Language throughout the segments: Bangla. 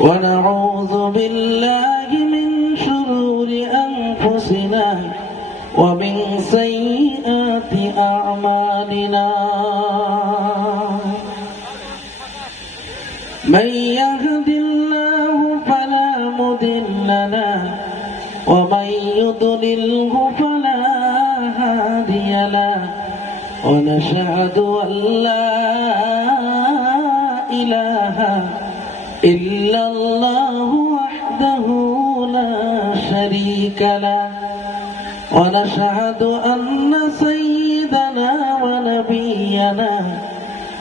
ونعوذ بالله من شرور أنفسنا ومن سيئات أعمالنا من يهد الله فلا مضل له ومن يضلله فلا هادي له ونشهد أن لا إله إلا الله وحده لا شريك له ونشهد أن سيدنا ونبينا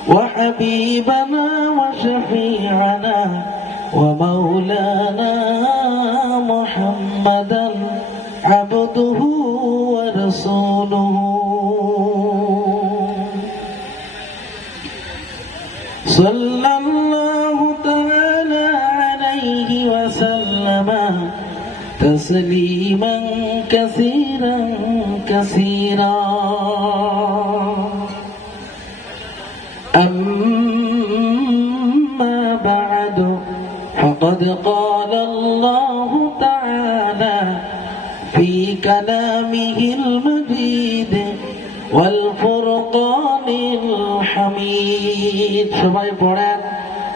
وحبيبنا وشفيعنا ومولانا محمدا عبده ورسوله صلى الله تعالى عليه وسلم تسليما كثيرا كثيرا أما بعد فقد قال الله تعالى في كلامه المجيد والفرقان الحميد সবাই পড়েন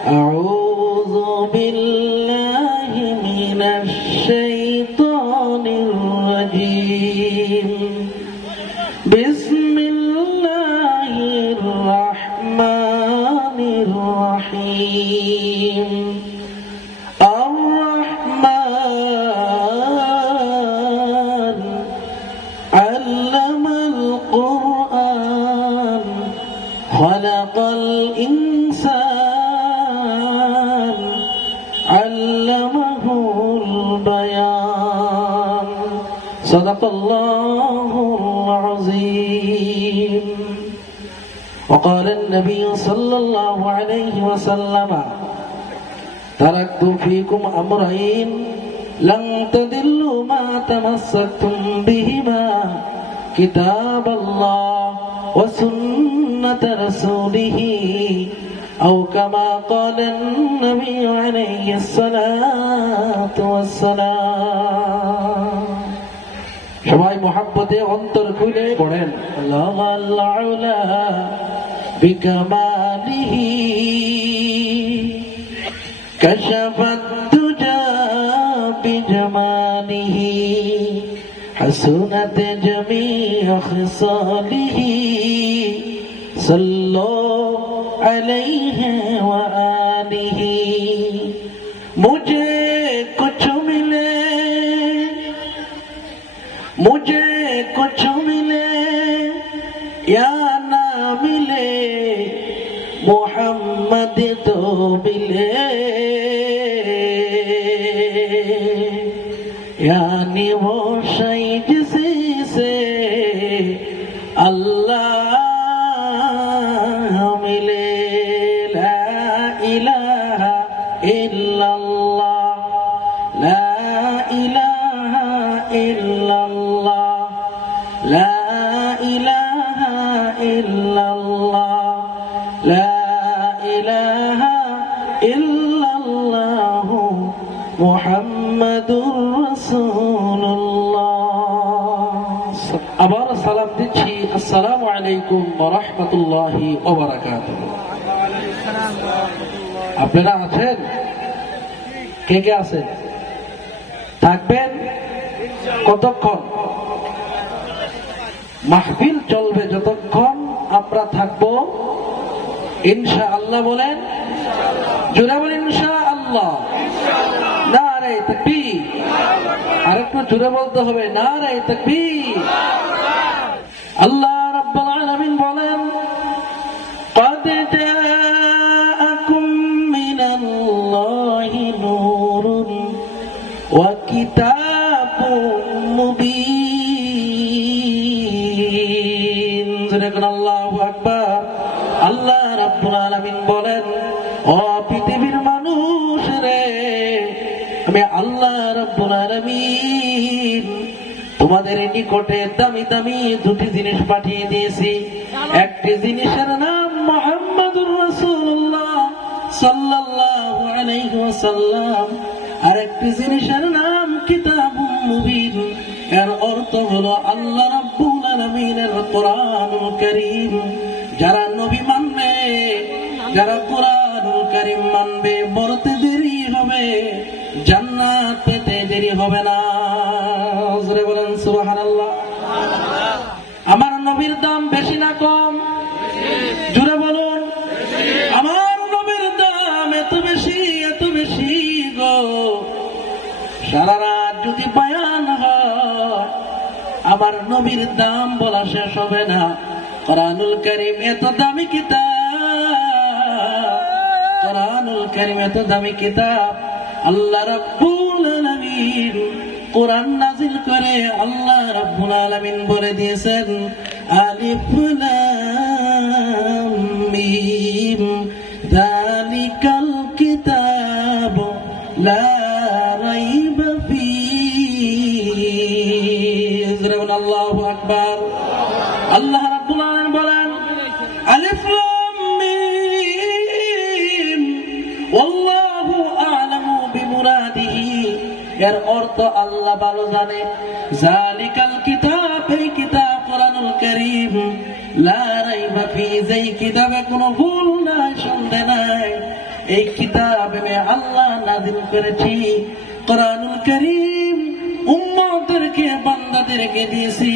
أعوذ بالله من الشيطان الرجيم بسم الله الرحمن الرحيم الرحمن علم القرآن خلق الإنسان علمه البيان صدق الله العظيم وقال النبي صلى الله عليه وسلم تركت فيكم أمرين لن تضلوا ما تمسكتم بهما كتاب الله وسنة رسوله أو كما قال النبي عليه الصلاة والسلام সবাই মহব্বতে অন্তর খুলে পড়েন লাগাল আউলা বিকামালিহি কাশাফাত দুজা বিজামালিহি হাসুনাত জামিউ খিসালিহি সাল্লু আলাইহি ওয়া আলিহি মুঝে কুছ মিলে मुझे कुछ मिले या ना मिले मोहम्मद तो मिले यानी वो शय जिससे अल्लाह मिले ला इलाहा इल्लल्लाह ला इलाहा इल्लल्लाह لا إله إلا الله لا إله إلا الله محمد رسول الله আবার সালাম দিচ্ছি আসসালামু আলাইকুম ওয়া রাহমাতুল্লাহি ওয়া বারাকাতুহু আপনারা আছেন কে কে আছেন থাকবেন কতক্ষণ মাহফিল চলবে যতক্ষণ আমরা থাকবো ইনশাআল্লাহ বলেন জোরে বলেন ইনশাআল্লাহ নারে তাকবীর আরেকটু জোরে বলতে হবে নারে তাকবীর আল্লাহ রাব্বুল আলামিন বলেন قد جاءكم من الله نور وكتاب مبين আল্লাহু আকবার আল্লাহ রাব্বুল আলামিন বলেন ও পৃথিবীর মানুষ রে আমি আল্লাহ রাব্বুল আলামিন তোমাদের নিকটে দামি দামি দুটি জিনিস পাঠিয়ে দিয়েছি একটি জিনিসের নাম মুহাম্মাদুর রাসূলুল্লাহ সাল্লাল্লাহু আলাইহি ওয়াসাল্লাম। আরেকটি জিনিসের নাম কিতাবুম মুবিন, এর অর্থ হলো আল্লাহ রাব্বুল আলামিনের কোরআনুল কারীম। যারা নবী মানবে, যারা কোরআনুল কারীম মানবে, মরতে দেরি হবে, জান্নাত পেতে দেরি হবে না। জোরে বলেন সুবহানাল্লাহ। আমার নবীর দাম বেশি না কম? জোরে বলুন। আমার নবীর দাম এত বেশি, এত বেশি গো, সারা রাত যদি বয়ান হয় আমার নবীর দাম বলা শেষ হবে না। কোরআনুল কারীম এত দামি কিতাব, কোরআনুল কারীম এত দামি কিতাব, আল্লাহ রাব্বুল আলামিন কোরআন নাযিল করে আল্লাহ রাব্বুল আলামিন বলে দিয়েছেন আলিফ লাম মিম যালিকাল কিতাব লা রাইবা ফীহি। আল্লাহু আকবার। আল্লাহ রাব্বুল আলামিন বলেন আলিফ লাম মিম ওয়াল্লাহু আ'লামু বিমুরাদিহি, এর অর্থ আল্লাহ ভালো জানে। যালিকাল কিতাব, এই কিতাব কোরআনুল কারীম, লা রাইবা ফীহি, যেই কিতাবে কোনো ভুল নাই, সন্দেহ নাই, এই কিতাব আমি আল্লাহ নাযিল করেছি। কোরআনুল কারীম উম্মতদেরকে, বান্দাদেরকে দিয়েছি।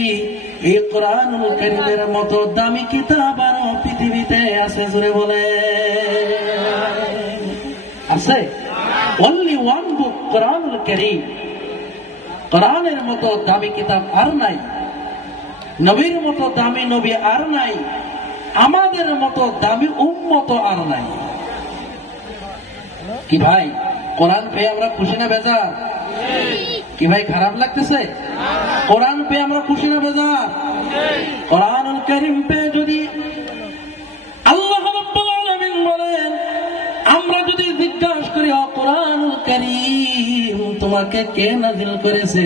এই কোরআনুল কারীমের মতো দামি কিতাব আর পৃথিবীতে আছে? জোরে বলে আছে? only one book, কোরআনুল কারীম। কোরআনের মতো দামি কিতাব আর নাই, নবীর মতো দামি নবী আর নাই, আমাদের মতো দামি উম্মত আর নাই। কি ভাই, কোরআন পেয়ে আমরা খুশি না বেজার? কি ভাই, খারাপ লাগতেছে? কোরআন পেয়ে আমরা খুশি না বেজার? কোরআনুল কারীম পেয়ে যদি আল্লাহ রাব্বুল আলামিন বলেন, আমরা যদি জিজ্ঞাসা করি ও কোরআনুল কারীম তোমাকে কে নাযিল করেছে,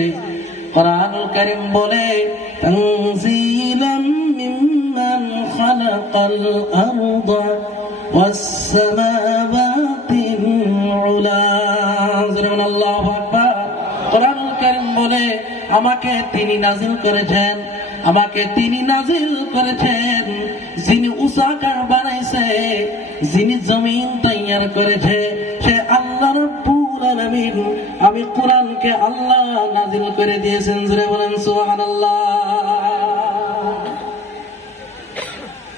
কোরআনুল কারীম বলে তানজিলাম মিম্মান খালাকাল আরদা ওয়াস সামাওয়াতিল উলা। আল্লাহু আকবার। কোরআনুল কারীম বলে আমাকে তিনি নাযিল করেছেন, আমাকে তিনি নাযিল করেছেন, যিনি উসাকার বানাইছে, যিনি জমিন তৈয়ার করেছে, সে আল্লাহ রাব্বুল আলামিন। আমি কোরআনকে আল্লাহ নাযিল করে দিয়েছেন। জোরে বলেন সুবহানাল্লাহ।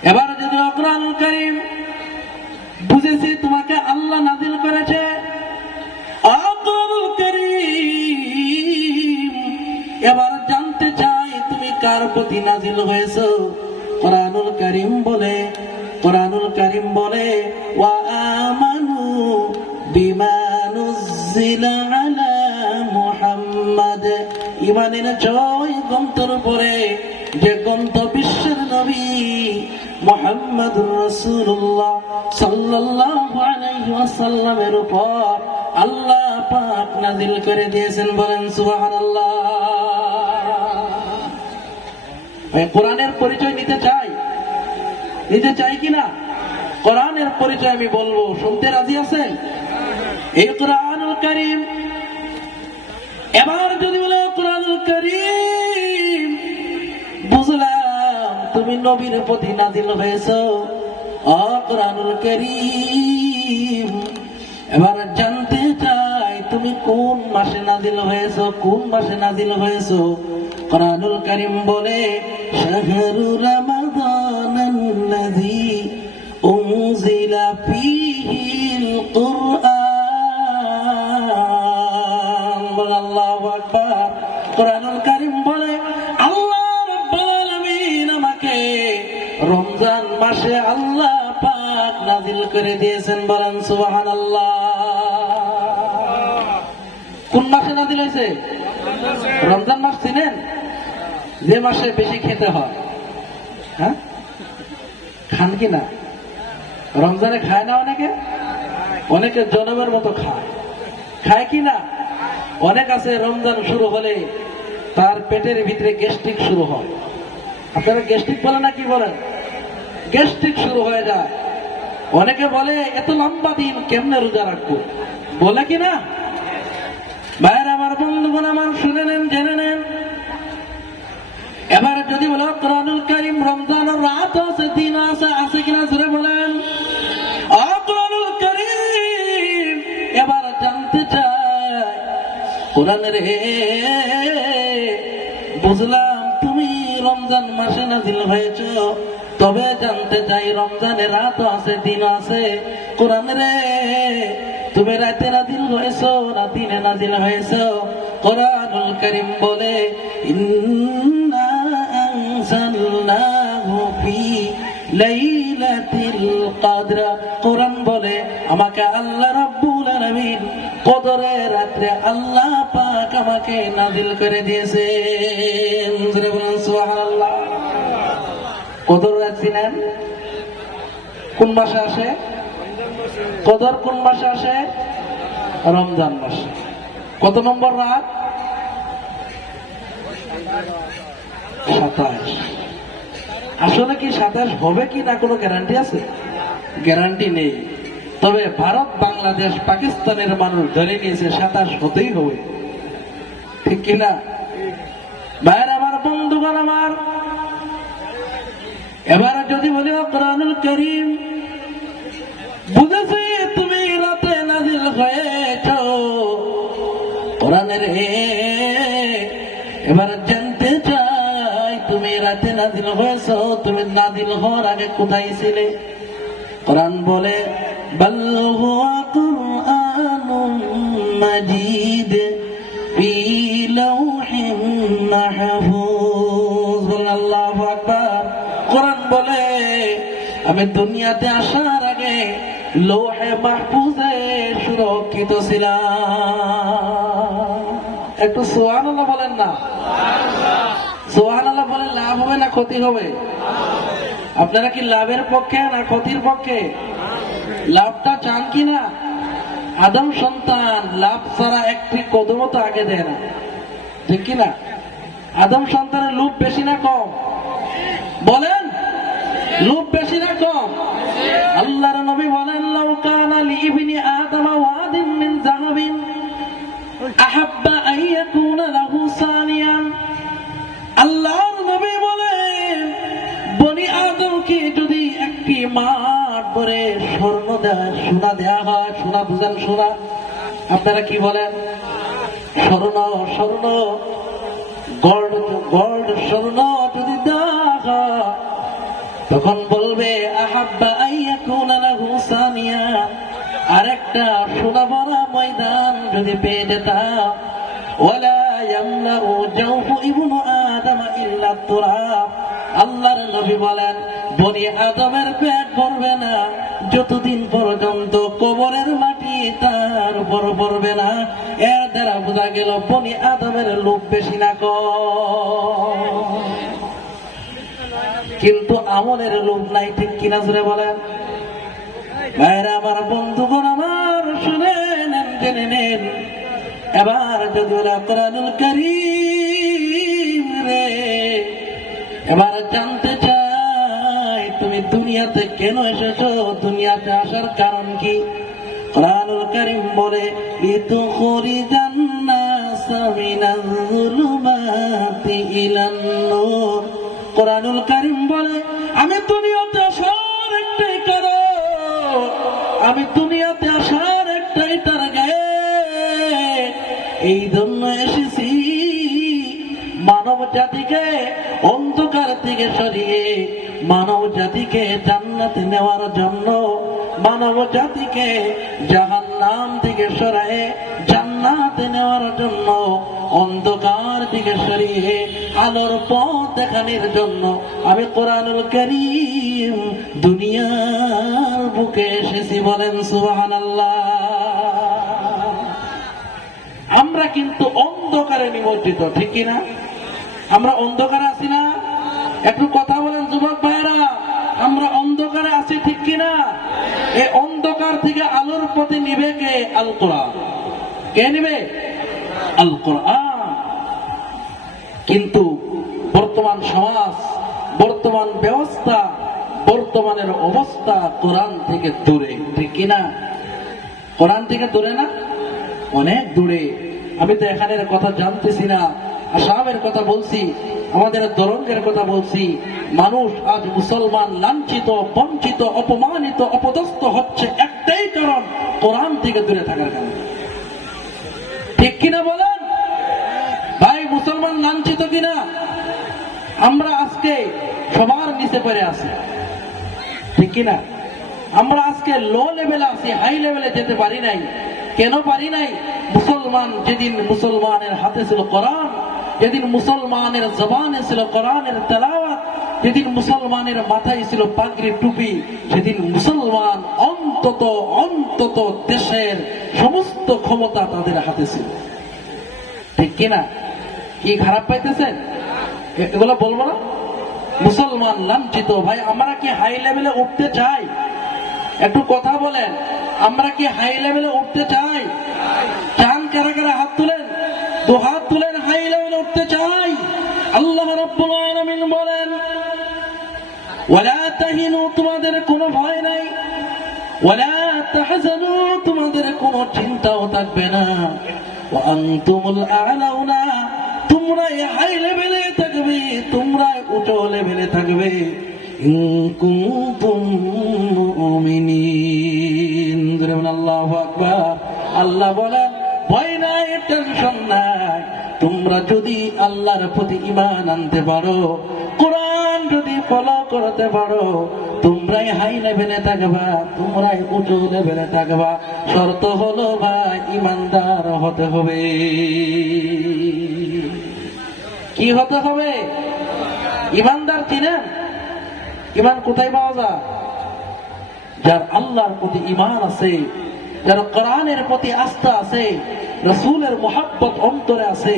এবার যদি কোরআনুল কারীম বুঝেছি তোমাকে আল্লাহ নাযিল করেছে, কোরআনুল কারীম এবার জানতে চাই তুমি কার প্রতি নাযিল হয়েছো। কোরআনুল কারীম বলে, কোরআনুল কারীম বলে ওয়া আমানু বিমা নুযিলা আলা মুহাম্মাদ, ঈমান এনেছে ওই গ্রন্থের উপরে যে গ্রন্থ বিশ্বের নবী মুহাম্মদুর রাসূলুল্লাহ সাল্লাল্লাহু আলাইহি ওয়াসাল্লামের উপর আল্লাহ পাক নাযিল করে দিয়েছেন। বলেন সুবহানাল্লাহ। কোরআনের পরিচয় নিতে চাই, নিতে চাই কিনা? কোরআনের পরিচয় আমি বলবো, শুনতে রাজি আছেন? এই কোরআনুল কারীম, এবার যদি বলে কোরআনুল কারীম বুঝলাম তুমি নবীর প্রতি নাযিল হয়েছো, ও কোরআনুল কারীম এবার জানতে চাই তুমি কোন মাসে নাযিল হয়েছো, কোন মাসে নাযিল হয়েছো। কোরআনুল কারীম বলে শাহরু রমাদানাল্লাযী উনজিলা ফীহিল কুরআন। আল্লাহু আকবার। কোরআনুল কারীম বলে আল্লাহ রাব্বুল আলামিন আমাকে রমজান মাসে আল্লাহ পাক নাযিল করে দিয়েছেন। বলেন সুবহানাল্লাহ। কোন মাসে নাযিল হয়েছে? রমজান মাস চিনেন? যে মাসে বেশি খেতে হয়। হ্যাঁ, খান কি না? রমজানে খায় না অনেকে? অনেকে জনমের মতো খায়, খায় কি না? অনেক আছে রমজান শুরু হলে তার পেটের ভিতরে গ্যাস্ট্রিক শুরু হয়। আপনারা গ্যাস্ট্রিক বলেন না কি বলেন? গ্যাস্ট্রিক শুরু হয়ে যায়। অনেকে বলে এত লম্বা দিন কেমনে রোজা রাখবো? বলে কিনা? ভাইয়ের আমার, বন্ধুগণ আমার, শুনে নেন, জেনে নেন। এবার যদি বলো কোরআনুল কারীম রমজানের রাত আছে, দিন আছে, আছে কিনা জোরে বলেন। কোরআনুল কারীম এবার জানতে চাই, কোরআনের বুঝলাম তুমি রমজান মাসে নাজিল হয়েছ, তবে জানতে চাই রমজানের রাত আছে, দিন আছে। কোরআনের তুমি রাতে নাজিল হয়েছ না দিনে নাজিল হয়েছ? কোরআনুল কারীম বলে ইন্না আনজালনাহু ফি লাইলাতিল কদর। কোরআন বলে আমাকে আল্লাহ রাব্বুল আলামিন কদরের রাতে আল্লাহ পাক আমাকে নাজিল করে দিয়েছেন। জোরে বলুন সুবহানাল্লাহ। কদর রাত চিনেন? কোন মাসে আসে কদর? কোন মাসে আসে? রমজান মাসে। কত নম্বর রাত? 27। আসলে কি 27 হবে কি না কোনো গ্যারান্টি আছে? গ্যারান্টি নেই। তবে ভারত, বাংলাদেশ, পাকিস্তানের মানুষ ধরে নিয়েছে 27 হতেই হবে, ঠিক কিনা? ভাইয়ের আমার, বন্ধুগণ আমার, এবার যদি বলি কোরআনুল কারীম বুঝেছি তুমি রাতে নাজিল হয়েছ, কোরআনের এবার জানতে চাই তুমি রাতে নাজিল হয়েছ, তুমি নাজিল হওয়ার আগে কোথায় ছিলে? কোরআন বলে বাল হুয়া কুরআনুম মাজিদ ফি লাওহিম মাহফুজ। আল্লাহু আকবার। কোরআন বলে আমি দুনিয়াতে আসার আগে লৌহে মাহফুজে সুরক্ষিত ছিলাম। একটু সুবহানাল্লাহ বলেন না। সুবহানাল্লাহ বলে লাভ হবে না ক্ষতি হবে? আপনারা কি লাভের পক্ষে না ক্ষতির পক্ষে? লাভটা চান কি না? আদম সন্তান লাভ ছাড়া একটি কদমও তো আগে দেয় না, ঠিক কিনা? আদম সন্তানের লোভ বেশি না কম? বলেন, লোভ বেশি না কম? আল্লাহর নবী বলেন লাউ কানা লিইবনি আদম ওয়াদিন মিন যাহাবিন আহাব্বা আন ইয়াকুনা লাহু সানিয়ান। আল্লাহর নবী বলেন বনি আদমকে যদি একটি মাঠ ভরে স্বর্ণ দেওয়া, সোনা দেওয়া হয়, সোনা বুঝেন সোনা? আপনারা কি বলেন? স্বর্ণ, স্বর্ণ, গোল্ড, গোল্ড, স্বর্ণ যদি দেওয়া হয়, তখন বলবে আহাব্বা আইয়াকুনা লাহু সানিয়া, আরেকটা সোনা ভরা ময়দান যদি পেয়ে যেতাম। ওয়ালা ইয়ামলাউ জাওফু ইবনু আদম ইল্লা তুরাব। আল্লাহর নবী বলেন বনি আদমের পেট ভরবে না যতদিন পর্যন্ত কবরের মাটি তার উপর পড়বে না। এর দ্বারা বোঝা গেল বনি আদমের লোভ বেশি না কম। কিন্তু আমলের লোভ নাই, ঠিক কিনা জোরে বলেন? ভাইরা আমার, বন্ধুগণ আমার, শুনে নেন, জেনে নেন। এবার যদি কোরআনুল কারীম রে এবার জানতে চাই তুমি দুনিয়াতে কেন এসেছো, দুনিয়াতে আসার কারণ কি? কোরআনুল কারীম বলে লিতুখরিজান নাসা মিনাজ যুলুমাতি ইলান নূর। কোরআনুল কারীম বলে আমি দুনিয়াতে আসার একটাই কারণ, আমি দুনিয়াতে আসার একটাই টার্গেট, এই জন্য এসেছি মানব জাতিকে অন্ধকার থেকে সরিয়ে মানব জাতিকে জান্নাতে নেওয়ার জন্য, মানব জাতিকে জাহান্নাম থেকে সরায়ে জান্নাতে নেওয়ার জন্য, অন্ধকার থেকে সরিয়ে আলোর পথ দেখানোর জন্য আমি কোরআনুল কারীম দুনিয়ার বুকে এসেছি। বলেন সুবহানাল্লাহ। আমরা কিন্তু অন্ধকারে নিমজ্জিত, ঠিক কিনা? আমরা অন্ধকারে আছি না? একটু কথা বলেন যুবক ভাইরা, আমরা অন্ধকারে আছি, ঠিক কিনা? এই অন্ধকার থেকে আলোর পথে নিবে কে? আল কোরআন। কে নিবে? আল কোরআন। কিন্তু বর্তমান সমাজ, বর্তমান ব্যবস্থা, বর্তমানের অবস্থা কোরআন থেকে দূরে, ঠিক কিনা? কোরআন থেকে দূরে না? অনেক দূরে। আমি তো এখানের কথা জানতেছি না, আসামের কথা বলছি, আমাদের দরঙ্গের কথা বলছি। মানুষ আজ মুসলমান লাঞ্ছিত, বঞ্চিত, অপমানিত, অপদস্থ হচ্ছে একটাই কারণ, কোরআন থেকে দূরে থাকার কারণে। ঠিক কিনা বলেন ভাই? মুসলমান লাঞ্ছিত কিনা? আমরা আজকে সবার নিচে পড়ে আছি, ঠিক কিনা? আমরা আজকে লো লেভেলে আছি, হাই লেভেলে যেতে পারি নাই। কেন পারি নাই? মুসলমান যেদিন মুসলমানের হাতে ছিল কোরআন, যেদিন মুসলমানের জবানে ছিল কোরআনের তেলাওয়াত, যেদিন মুসলমানের মাথায় ছিল পাগড়ি টুপি, সেদিন মুসলমান অন্তত অন্তত দেশের সমস্ত ক্ষমতা তাদের হাতে ছিল, ঠিক কিনা? কি খারাপ পাইতেছেন? এগুলো বলবো না? মুসলমান লাঞ্ছিত। ভাই আমরা কি হাই লেভেলে উঠতে চাই? একটু কথা বলেন, আমরা কি হাই লেভেলে উঠতে চাই? চান? কারা কারা হাত তুলেন, দু হাত তুলেন। হাই লেভেলে উঠতে চাই। আল্লাহ রাব্বুল আলামিন বলেন, ওয়ালা তাহিনু, তোমাদের কোনো ভয় নাই, ওয়ালা তাহজানু, তোমাদের কোনো চিন্তাও থাকবে না, ওয়া আনতুমুল আ'লাউনা, তোমরাই হাই লেভেলে থাকবে, তোমরাই উঁচু লেভেলে থাকবে। ইন কুনতুম মুমিনিন। আল্লাহু আকবার। আল্লাহ বলেন, ভয় নাই, টেনশন নাই, তোমরা যদি আল্লাহর প্রতি ঈমান আনতে পারো, কোরআন যদি ফলো করতে পারো, তোমরাই হাই লেভেলে থাকবা, তোমরাই উঁচু লেভেলে থাকবা। শর্ত হলো ভাই, ঈমানদার হতে হবে। কি হতে হবে? ঈমানদার চিনেন? ঈমান কোথায় পাওয়া যায়? যার আল্লাহর প্রতি ঈমান আছে, যার কোরআনের প্রতি আস্থা আছে, রাসূলের মুহাব্বত অন্তরে আছে,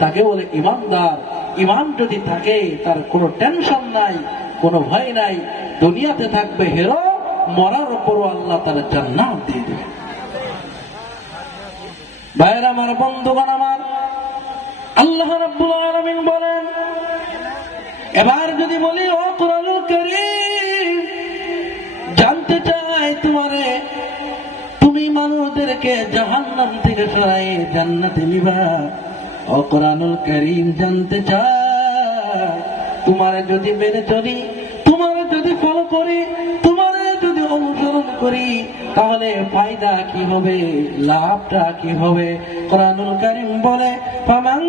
তাকে বলে ঈমানদার। ঈমান যদি থাকে, তার কোনো টেনশন নাই, কোনো ভয় নাই। দুনিয়াতে থাকবে হেরো, মরার পরও আল্লাহ তার জান্নাত দিয়ে দেবে। ভাইরা আমার, বন্ধুগণ আমার, আল্লাহ রাব্বুল আলামিন বলেন, এবার যদি বলি, ও কোরআনুল কারীম, জানতে চাই তোমারে, তুমি মানুষদেরকে জাহান্নাম থেকে সরাই জান্নাতে নিবা। ও কোরআনুল কারীম, জানতে চাই তোমারে যদি মেনে চলি, তোমারে যদি ফলো করি, তোমারে যদি অনুসরণ করি, তাহলে ফায়দা কি হবে, লাভটা কি হবে? কোরআনুল কারীম বলে, ফামান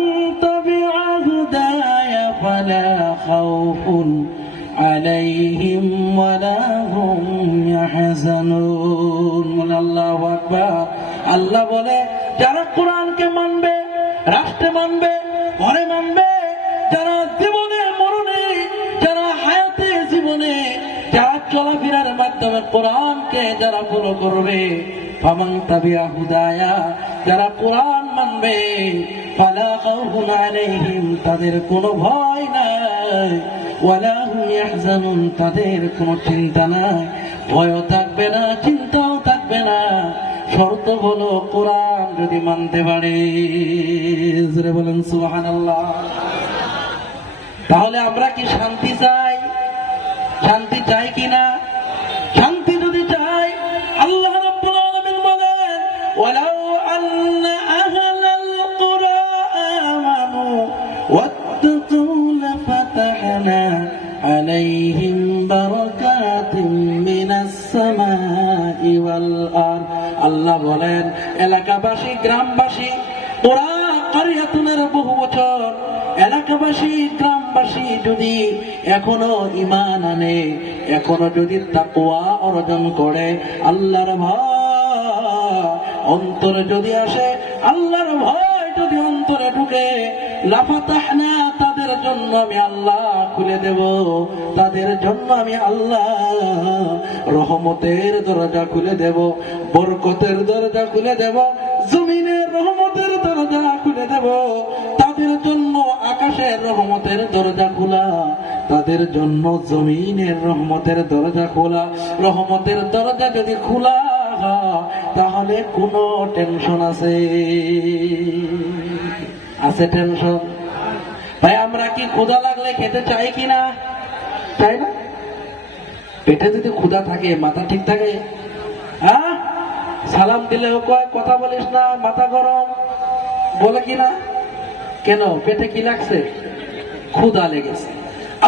তাবিআ হুদায়া ফালা খাউফুন আলাইহিম ওয়ালা হুম ইয়াহজানুন। আল্লাহু আকবার। আল্লাহ বলে, যারা কোরআনকে মানবে, রাষ্ট্রে মানবে, ঘরে মানবে, যারা জীবনে মরণে, যারা হায়াতে জীবনে, যারা চলাফেরার মাধ্যমে কোরআনকে যারা ফলো করবে, ফামান তাবিআ হুদায়া, যারা কোরআন মানবে, ফালা খাউফুন আলাইহিম, তাদের কোনো ভয় নাই, ওয়ালা হুম ইয়াহজানুন, তাদের কোনো চিন্তা নাই, ভয়ও থাকবে না, চিন্তাও থাকবে না। শর্ত হলো কোরআন যদি মানতে পারে। জোরে বলেন সুবহানাল্লাহ। তাহলে আমরা কি শান্তি চাই? শান্তি চাই কিনা? শান্তি যদি চাই, আল্লাহ রাব্বুল আলামিন বলেন, ওয়ালাউ আন্না আহলাল কুরা আমানু ওয়াত্তাকু লাফাতাহনা আলাইহিম বারাকাতিম মিনাস সামাই ওয়াল আরদ। আল্লাহ বলেন, এলাকাবাসী, গ্রামবাসী, ওরা কারিয়াতুনের বহু বছর এলাকাবাসী, গ্রামবাসী যদি এখনো ঈমান আনে, এখনো যদি তাকওয়া অর্জন করে, আল্লাহর ভয় অন্তরে যদি আসে, আল্লাহর ভয় যদি অন্তরে ঢুকে, লাফাতাহনা, তাদের জন্য আমি আল্লাহ খুলে দেব, তাদের জন্য আমি আল্লাহ রহমতের দরজা খুলে দেব, বরকতের দরজা খুলে দেব, জমিনের রহমতের দরজা খুলে দেব। তাদের জন্য আকাশের রহমতের দরজা খোলা, তাদের জন্য জমিনের রহমতের দরজা খোলা। রহমতের দরজা যদি খোলা, তাহলে কোনো টেনশন আছে? আছে টেনশন? ভাই আমরা কি ক্ষুধা লাগলে খেতে চাই কিনা? চাই না? পেটে যদি ক্ষুধা থাকে, মাথা ঠিক থাকে? হ্যাঁ, সালাম দিলেও কয় কথা বলিস না, মাথা গরম, বলে কিনা? কেন? পেটে কি লাগছে? ক্ষুধা লেগেছে।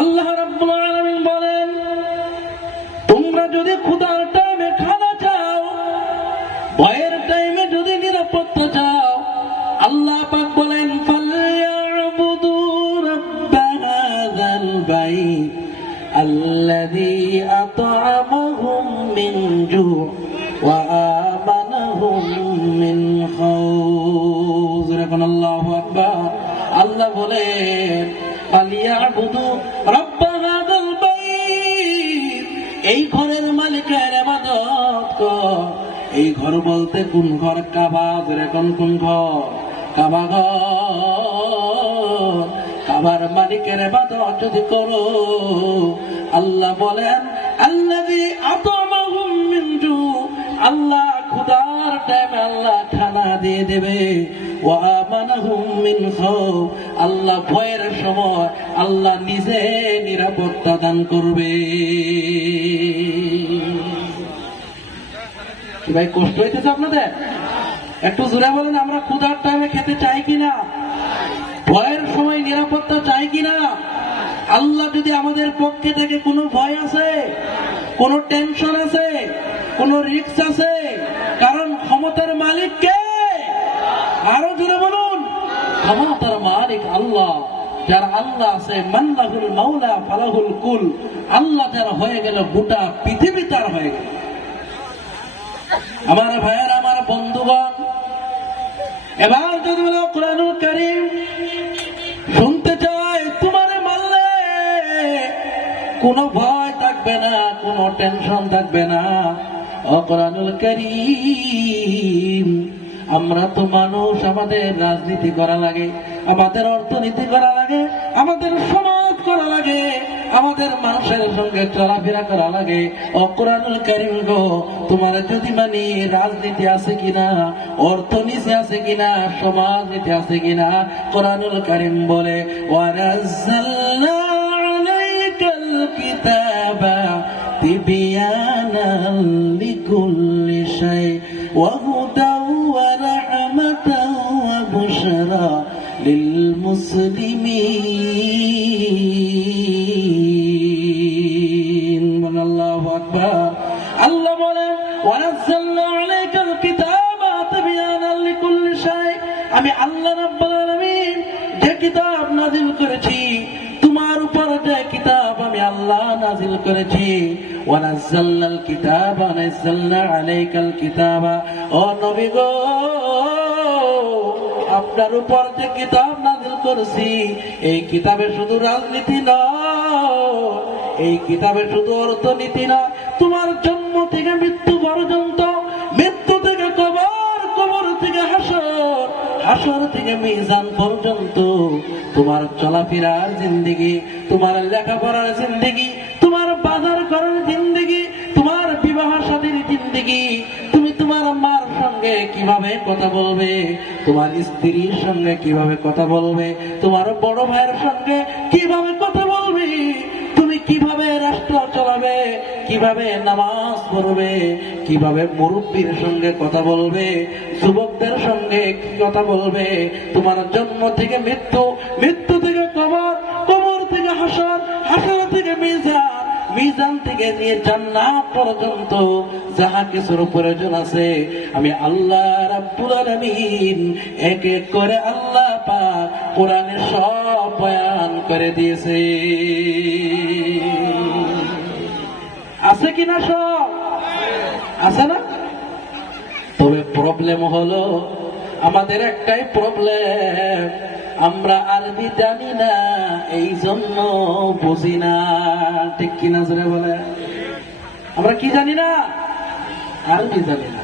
আল্লাহ রাব্বুল আলামিন বলেন, তোমরা যদি ক্ষুধার টাইমে খানা চাও, ভয়ের টাইমে যদি নিরাপত্তা চাও, আল্লাহ পাক বলেন, ফালইয়াবুদু রাব্ব হাযাল বাইত আল্লাযী আত'আমাহুম মিন জু' ওয়া আমানাহুম মিন খাউফ। আল্লাহু আকবার। আল্লাহ বলেন, ফালইয়াবুদু রাব্ব হাযাল বাইত, এই ঘরের মালিকের ইবাদত কর। এই ঘর বলতে কোন ঘর? কাবা। যেরকম কোন ঘর? কাবা ঘর। কাবার মালিকের ইবাদত যদি করো, আল্লাহ বলেন, আল্লাযী আত'আমাহুম মিন জু', আল্লাহ ক্ষুধার টাইমে আল্লাহ খানা দিয়ে দেবে। ওয়া আমানাহুম মিন খাউফ, আল্লাহ ভয়ের সময় আল্লাহ নিজে নিরাপত্তা দান করবে। ভাই কষ্ট হইতেছে আপনাদের? একটু জোরে বলেন, আমরা ক্ষুধার টাইমে খেতে চাই কিনা? ভয়ের সময় নিরাপত্তা চাই কিনা? আল্লাহ যদি আমাদের পক্ষে থেকে, কোনো ভয় আছে? কোনো টেনশন আছে? কোনো রিস্ক আছে? কারণ ক্ষমতার মালিক কে? আরো জোরে বলুন, ক্ষমতার মালিক আল্লাহ। যার আল্লাহ আছে, মাল্লাহুল মাওলা ফালাহুল কুল, আল্লাহ যার হয়ে গেল, গোটা পৃথিবী তার হয়ে গেল। আমার ভাইয়ের, আমার বন্ধুগণ, এবার যদি বলো কোরআনুল কারীম শুনতে চাই, তোমারে মারলে কোনো ভয় থাকবে না, কোনো টেনশন থাকবে না। ও কোরআনুল কারীম, আমরা তো মানুষ, আমাদের রাজনীতি করা লাগে, আমাদের অর্থনীতি করা লাগে, আমাদের সমাজ করা লাগে, আমাদের মানুষের সঙ্গে চলাফেরা করা লাগে। ও কোরআনুল কারীম গো, তোমার যদি মানি, রাজনীতি আছে কিনা, অর্থনীতি আছে কিনা, সমাজ নীতি আছে কিনা? কোরআনুল কারীম বলে, ওয়ানাজ্জালনা আলাইকাল কিতাবা তিবয়ানাল লিকুল্লি শাই ওয়া হুদাও ওয়া রাহমাতাও ওয়া বুশরা লিল মুসলিমিন। আল্লাহু আকবার। আল্লাহ বলেন, ওয়ানাজ্জালনা আলাইকাল কিতাবা তিবয়ানাল লিকুল্লি শাই, আমি আল্লাহ রাব্বুল আলামিন যে কিতাব নাযিল করেছি, তোমার উপর যে কিতাব আমি আল্লাহ নাযিল করেছি, ওয়ানাজ্জালনাল কিতাবা, নাযালনা আলাইকাল কিতাবা, ও নবী গো, আপনার উপর যে কিতাব নাযিল করেছি, এই কিতাবে শুধু রাজনীতি নয়, এই কিতাবে শুধু অর্থনীতি না, তোমার জন্ম থেকে মৃত্যু পর্যন্ত, মৃত্যু থেকে কবর, কবর থেকে হাসর, হাসর থেকে মিজান পর্যন্ত, তোমার চলাফেরার জিন্দেগি, তোমার লেখাপড়ার জিন্দেগি, তোমার বাজার করার জিন্দেগি, তোমার বিবাহ শাদীর জিন্দেগি, তুমি তোমার মার সঙ্গে কিভাবে কথা বলবে, তোমার স্ত্রীর সঙ্গে কিভাবে কথা বলবে, তোমার বড় ভাইয়ের সঙ্গে কিভাবে কথা বলবে, তুমি কিভাবে রাষ্ট্র চালাবে, কিভাবে নামাজ পড়বে, কিভাবে মুরব্বীর সঙ্গে কথা বলবে, যুবকদের সঙ্গে কি কথা বলবে, তোমার জন্ম থেকে মৃত্যু, মৃত্যু থেকে কবর, কবর থেকে হাসর, হাসর থেকে মিজান, মিজান থেকে নিয়ে জান্নাত পর্যন্ত যাহা কিছুর প্রয়োজন আছে, আমি আল্লাহ রাব্বুল আলামিন এক এক করে আল্লাহ পাক কোরআনে সব বয়ান করে দিয়েছে। আছে কিনা? সব আছে না? তবে প্রবলেম হলো, আমাদের একটাই প্রবলেম, আমরা আরবি জানি না, এই জন্য বুঝি না। ঠিক কিনা জোরে বলে? আমরা কি জানি না? আরবি জানি না,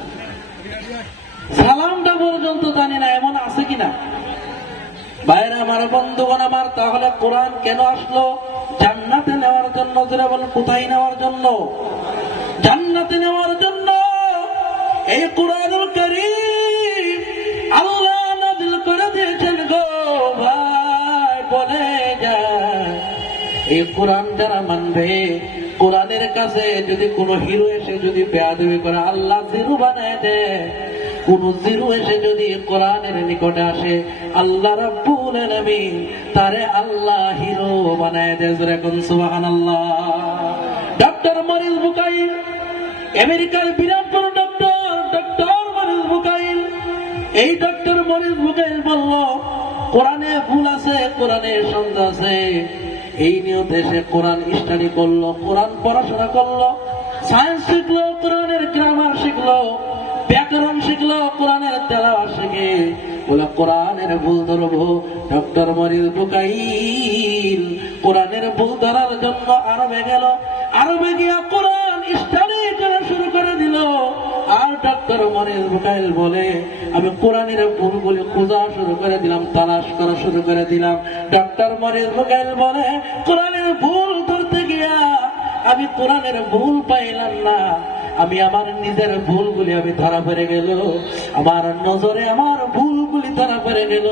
সালামটা পর্যন্ত জানি না। এমন আছে কিনা? বাইরে আমার বন্ধুগণ আমার, তাহলে কোরআন কেন আসলো? জান্নাতে নেওয়ার জন্য। জোরে বলেন, কোথায় নেওয়ার জন্য? জান্নাতে নেওয়ার জন্য। এই কোরআনুল কারীম আল্লাহ নাযিল করে দিয়েছেন গো ভাই, বলে যায় এই কোরআন যারা মানবে, কোরআনের কাছে যদি কোনো হিরো এসে যদি বেয়াদবি করে আল্লাহ জিরো বানায় দেয়, কোন জিরো এসে যদি কোরআনের নিকটে আসে আল্লাহ রাব্বুল আলামিন তারে আল্লাহ হিরো বানায় দেয়। যেরকম সুবহানাল্লাহ। ডক্টর মরিস বুকাইল, আমেরিকার বিরাট বড় ডক্টর মরিস বুকাইল, এই ডক্টর মরিস বুকাইল বলল কোরআনে ভুল আছে, কোরআনে সন্দেহ আছে। এই নিয়তে সে কোরআন স্টাডি করলো, কোরআন পড়াশোনা করলো, সায়েন্স শিখলো, কোরআনের গ্রামার শিখলো, ব্যাকরণ শিখলো, কোরআনের তেলাওয়াত শিখে বলে কোরআনের ভুল ধরবো। ডক্টর মরিস বুকাইল কোরআনের ভুল ধরার জন্য আরবে গেল, আরবে গিয়া কোরআন স্টাডি করা শুরু করে দিল। আর ডক্টর মরিস বুকাইল বলে আমি কোরআনের ভুলগুলি খোঁজা শুরু করে দিলাম, তালাশ করা শুরু করে দিলাম। ডক্টর মরিস বুকাইল বলে কোরআনের ভুল ধরতে গিয়া আমি কোরআনের ভুল পাইলাম না, আমি আমার নিজের ভুলগুলি আমি ধরা পড়ে গেল, আমার নজরে আমার ভুলগুলি ধরা পড়ে গেল।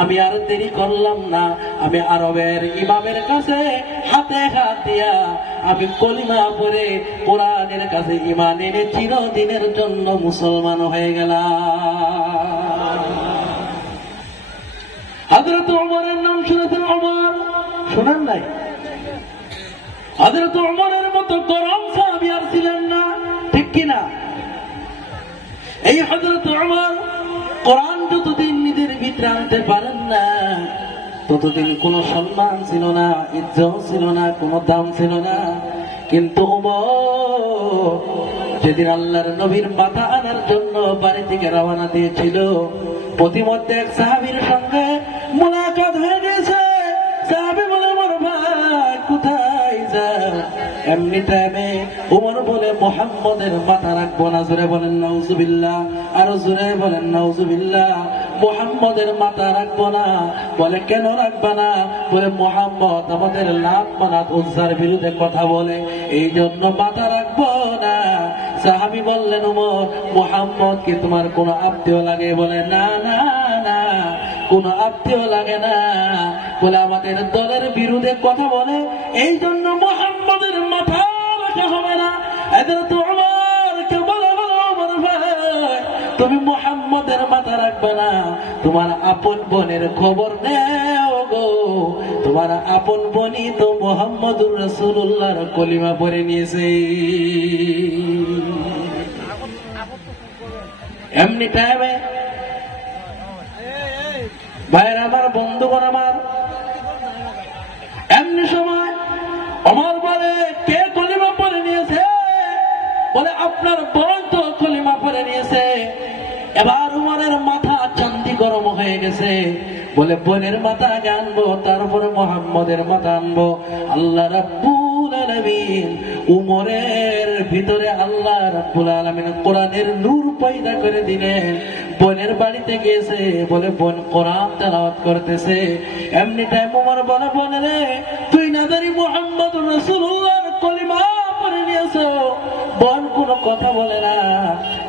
আমি আর দেরি করলাম না, আমি আরবের ইমামের কাছে হাতে হাত দিয়া আমি কলিমা পড়ে কোরআনের কাছে ঈমান এনে চিরদিনের জন্য মুসলমান হয়ে গেলাম। হযরত ওমরের নাম শুনেছেন? ওমর শোনেন নাই? হযরত ওমরের মতো গরম সাহাবী আর ছিলেন না, ঠিক কিনা? এই হযরত ওমর কোরআন যতদিন নিজের ভিতরে আনতে পারেন না ততদিন কোনো সম্মান ছিল না, ইজ্জত ছিল না, কোনো দাম ছিল না। কিন্তু ওমর যেদিন আল্লাহর নবীর মাথা আনার জন্য বাড়ি থেকে রওনা দিয়েছিল, প্রতিমধ্যে এক সাহাবীর সঙ্গে মুলাকাত হয়ে গেছে। সাহাবী বলে আমার ভাই কোথায় যায়? এমনি টাইমে ওমর বলে মুহাম্মদের মাথা রাখবো না। জোরে বলেন নাউজুবিল্লাহ, আরো জোরে বলেন নাউজুবিল্লাহ। মুহাম্মদের মাথা রাখবো না। বলে কেন রাখবা না? বলে মুহাম্মদ আমাদের লাত মানাত উজ্জার বিরুদ্ধে কথা বলে, এই জন্য মাথা রাখবো না। সাহাবী বললেন ওমর মুহাম্মদ কি তোমার কোনো আত্মীয় লাগে? বলে না না না, কোনো আত্মীয় লাগে না। বলে আমাদের দলের বিরুদ্ধে কথা বলে, এই জন্য মুহাম্মদের মাথা রাখা হবে না। এদের তো ওমরকে বলে ওমর ভাই তুমি মুহাম্মদের মাথা রাখবে না, তোমার আপন বোনের খবর নেও গো, তোমার আপন বোনই তো মুহাম্মদুর রাসূলুল্লাহর কলিমা পড়ে নিয়েছে। এমনি টাইমে ভাইয়ের আমার, বন্ধুগণ আমার, এমনি সময় ওমর বলে কে কলিমা পড়ে নিয়েছে? বলে আপনার বোন তো কলিমা পড়ে নিয়েছে। এবার উমরের মাথা চান্দি গরম হয়ে গেছে। বলে বোনের মাথা আগে আনবো, তারপরে মুহাম্মদের মাথা আনবো। আল্লাহ রাব্বুল আলামিন উমরের ভিতরে আল্লাহ রাব্বুল আলামিন কোরআনের নূর পয়দা করে দিলেন। বোনের বাড়িতে গিয়েছে, বলে বোন কোরআন তেলাওয়াত করতেছে। এমনি টাইম উমর বলে বোনে রে তুই না জানি মুহাম্মদুর রাসূলুল্লাহর কলিমা পড়ে নিয়েছো? বোন কোনো কথা বলে না।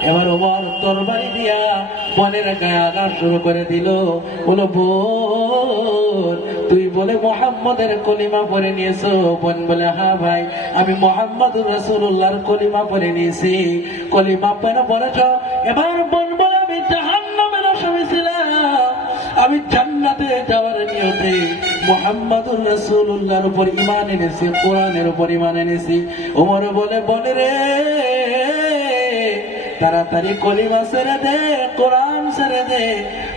এবার ওমর তরবারি দিয়া বোনের গায়ে আঘাত শুরু করে দিল। বলো বোন তুই বলে মুহাম্মদের কলিমা পড়ে নিয়েছো? বোন বলে হ্যাঁ ভাই আমি মুহাম্মদুর রাসূলুল্লাহর কলিমা পড়ে নিয়েছি। কলিমা পড়ে বলেছ? এবার বোন বলে আমি জাহান্নামের আসামি ছিলাম, আমি জান্নাতে যাওয়ার নিয়তে মুহাম্মদুর রাসূলুল্লাহর উপর ঈমান এনেছি, কোরআনের উপর ঈমান এনেছি। ওমর বলে বলে রে তাড়াতাড়ি কলিমা ছেড়ে দে, কোরআন ছেড়ে দে।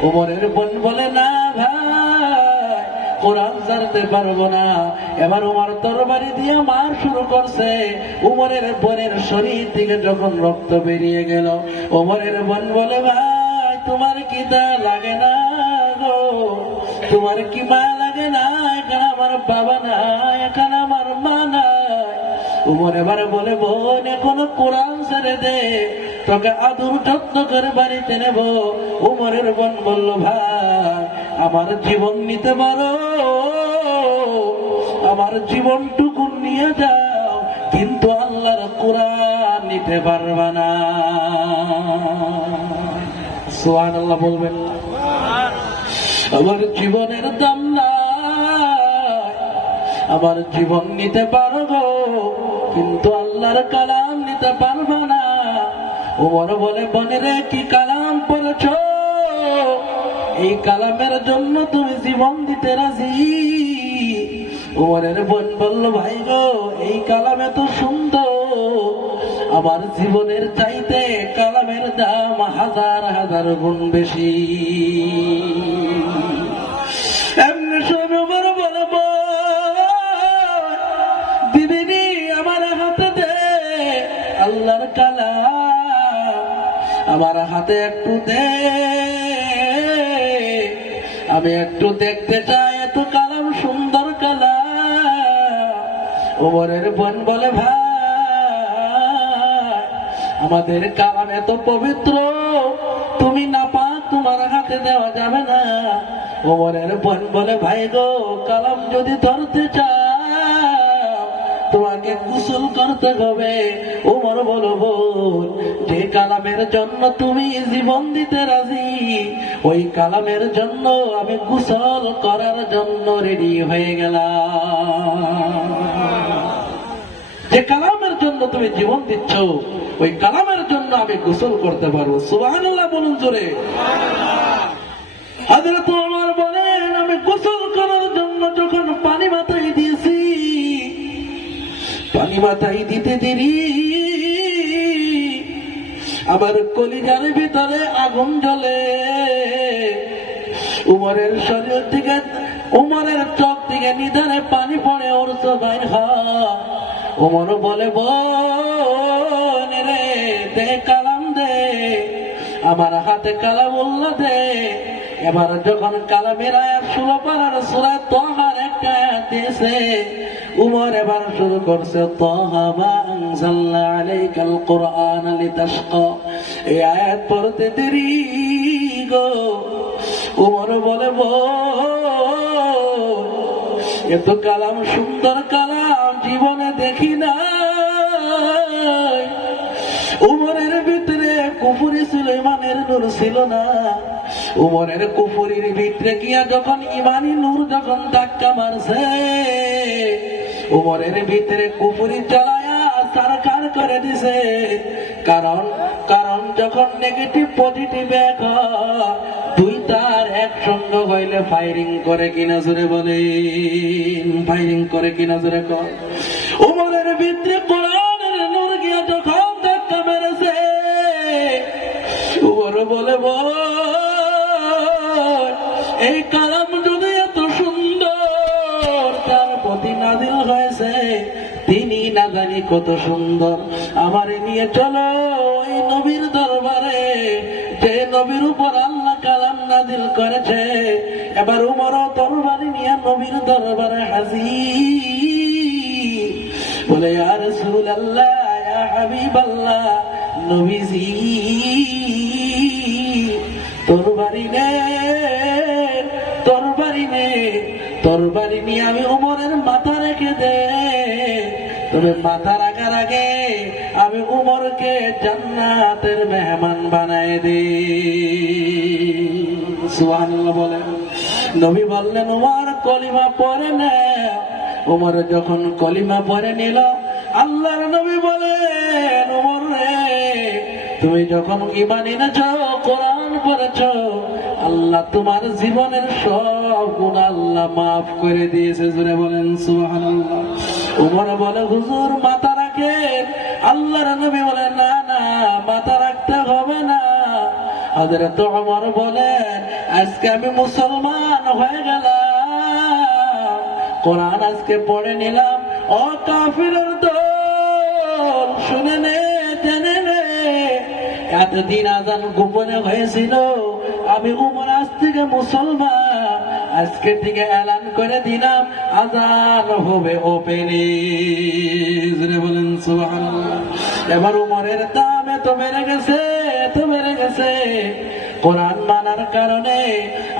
ওমরের বোন বলে না ভাই কোরআন ছাড়তে পারবো না। এবার ওমর তরবারি দিয়ে মার শুরু করছে। ওমরের বোনের শরীর থেকে যখন রক্ত বেরিয়ে গেল, ওমরের বোন বলে ভাই তোমার কি দা লাগে না গো? তোমার কি মা লাগে না? এখানে আমার বাবা নাই, এখানে আমার মা নাই। উমর এবারে বলে বোন এখনো কোরআন ছেড়ে দে, তোকে আদর যত্ন করে বাড়িতে নেব। উমরের বোন বলল ভাই আমার জীবন নিতে পারো, আমার জীবনটুকু নিয়ে যাও, কিন্তু আল্লাহর কোরআন নিতে পারবা না। সুবহানাল্লাহ বলবেন না? আমার জীবনের দাম নাই, আমার জীবন নিতে পারো গো, কিন্তু আল্লাহর কালাম নিতে পারবে না। ওমর বলে, বোনেরে কি কালাম পড়েছ? এই কালামের জন্য তুমি জীবন দিতে রাজি? ওমরের বোন বলল, ভাই গো, এই কালাম এত সুন্দর, আমার জীবনের চাইতে কালামের দাম হাজার হাজার গুণ বেশি। এমনি সময় ওমর বলবো, দিদিনি আমার হাতে দে আল্লাহর কালাম, আমার হাতে একটু দে, আমি একটু দেখতে চাই এত কালাম, সুন্দর কালাম। ওমরের বোন বলে, ভাই আমাদের কালাম এত পবিত্র, তুমি না পাক, তোমার হাতে দেওয়া যাবে না। ওমরের বোন বলে, ভাই গো, কালাম যদি ধরতে চাও তোমাকে গোসল করতে হবে। ওমর বলো, বোন, যে কালামের জন্য তুমি জীবন দিতে রাজি, ওই কালামের জন্য আমি গোসল করার জন্য রেডি হয়ে গেলাম। যে কালামের জন্য তুমি জীবন দিচ্ছ, ওই কালামের জন্য আমি গোসল করতে পারবো। সুবহানাল্লাহ বলুন জোরে। হযরত ওমর বলেন, আমি গোসল করার জন্য যখন পানি মাথায় দিয়েছি, পানি মাথায় দিতে দেরি আমার কলিজার ভিতরে আগুন জ্বলে। উমরের শরীর থেকে, উমরের চোখ থেকে নিধানে পানি পড়ে, ওর বাইর হয়। ওমর বলে, বোন রে, দে কালাম দে, আমার হাতে কালামুল্লাহ দে। এবার যখন কালামের আয়াত 16 পারার সূরা তাহার একটা আয়াত দিয়েছে, উমর এবার শুরু করছে, তাহা মা আনজালনা আলাইকাল কুরআন লিতাশকা। এই আয়াত পড়তে দেরি গো। উমর বলে, এত কালাম, সুন্দর কালাম জীবনে দেখি না। উমরের ভিতরে কুফরি সুলাইমানের নূর ছিল না। উমরের কুফরির ভিতরে গিয়া যখন ইমানি নূর যখন ধাক্কা মারছে, উমরের ভিতরে কুফরি জ্বালায়া সারকার করে দিছে। কারণ যখন নেগেটিভ পজিটিভ এক হয়, দুই তার একসঙ্গে হইলে ফায়ারিং করে কিনা জোরে বলেন, ফায়ারিং করে কিনা জোরে কর। উমরের ভিতরে কোরআনের নূর গিয়া যখন ধাক্কা মেরেছে, উমর বলে, এই কালাম যদি এত সুন্দর, তার প্রতি নাজিল হয়েছে, তিনি না জানি কত সুন্দর। আমারে নিয়ে চলো ওই নবীর দরবারে, যে নবীর উপর আল্লাহ কালাম নাজিল করেছে। এবার উমরও তরবারি নিয়ে নবীর দরবারে হাজির। বলে, ইয়া রাসূলুল্লাহ, ইয়া হাবিবাল্লাহ, নবীজি তরবারি নে, তরবারি নে, তরবারি নিয়ে আমি উমরের মাথা রেখে দে। তবে মাথা রাখার আগে আমি উমরকে জান্নাতের মেহমান বানায় দে। সুবহানাল্লাহ বলেন। নবী বললেন, উমর কলিমা পড়ে নে। উমর যখন কলিমা পড়ে নিল, আল্লাহর নবী বলেন, উমর রে, তুমি যখন ঈমান এনেছো, কোরআন পড়েছো, আল্লাহ তোমার জীবনের সব গুনাহ আল্লাহ মাফ করে দিয়েছে। জোরে বলেন সুবহানাল্লাহ। উমর বলে, হুজুর মাথা রাখেন। আল্লাহর নবী বলে, না না, মাথা রাখতে হবে না। হযরত ওমর বলেন, আজকে আমি মুসলমান হয়ে গেলাম, কোরআন আজকে পড়ে নিলাম। ও কাফিরের দল, শুনে নে, জেনে নে, এতদিন আযান গোপনে হয়েছিল, আমি উমর আজ থেকে মুসলমান। আজকে থেকে এলান করে দিলাম, আযান হবে ওপেনে। বলেন সুবহানাল্লাহ। এবার উমরের দাম এত বেড়ে গেছে, এত বেড়ে গেছে। কোরআন মানার কারণে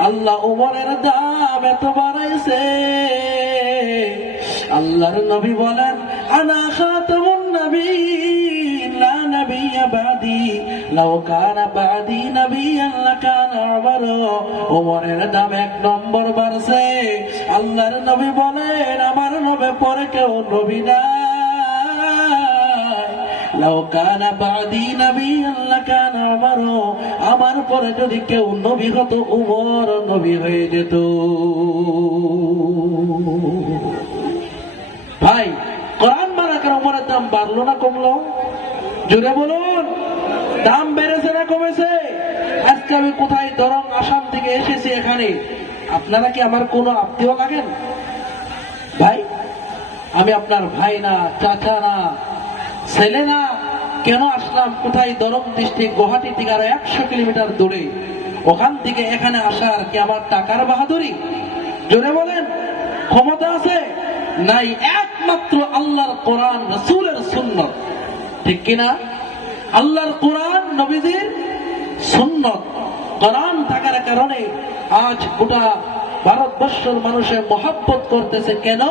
আল্লাহ উমরের দাম এত বাড়াইছে। আল্লাহর নবী বলেন, আনা খাতামুন নবিয়্যিন লা নাবিয়্যা বাদি, লাউ কানা বাদি নাবিয়্যান লাকানা উমর। উমরের দাম 1 নম্বর বাড়ছে। আল্লাহর নবী বলেন, আমার নবী পরে কেউ নবী না। লাউ কানা বাদি নবিয়্যান লাকানা উমর, আমার পরে যদি কেউ নবী হতো উমর নবী হয়ে যেত। ভাই কোরআন মানা কেন উমরের দাম বাড়লো না কমলো? জোরে বলুন, দাম বেড়েছে না কমেছে? আজকে আমি কোথায় দরং আসাম থেকে এসেছি এখানে, আপনারা কি আমার কোনো আত্মীয় লাগেন? ভাই আমি আপনার ভাই না, চাচা না, ছেলে না, কেন আসলাম? কোথায় দরং ডিস্ট্রিক্ট গুয়াহাটি থেকে আরো 100 কিলোমিটার দূরে, ওখান থেকে এখানে আসার কি আমার টাকার বাহাদুরি? জোরে বলেন, ক্ষমতা আছে নাই? একমাত্র আল্লাহর কোরআন, রাসূলের সুন্নাত, ঠিক কিনা? আল্লাহর কোরআন, নবীজির সুন্নাত। কোরআন থাকার কারণে আজ গোটা ভারতবর্ষের মানুষের মহব্বত করতেছে। কেন?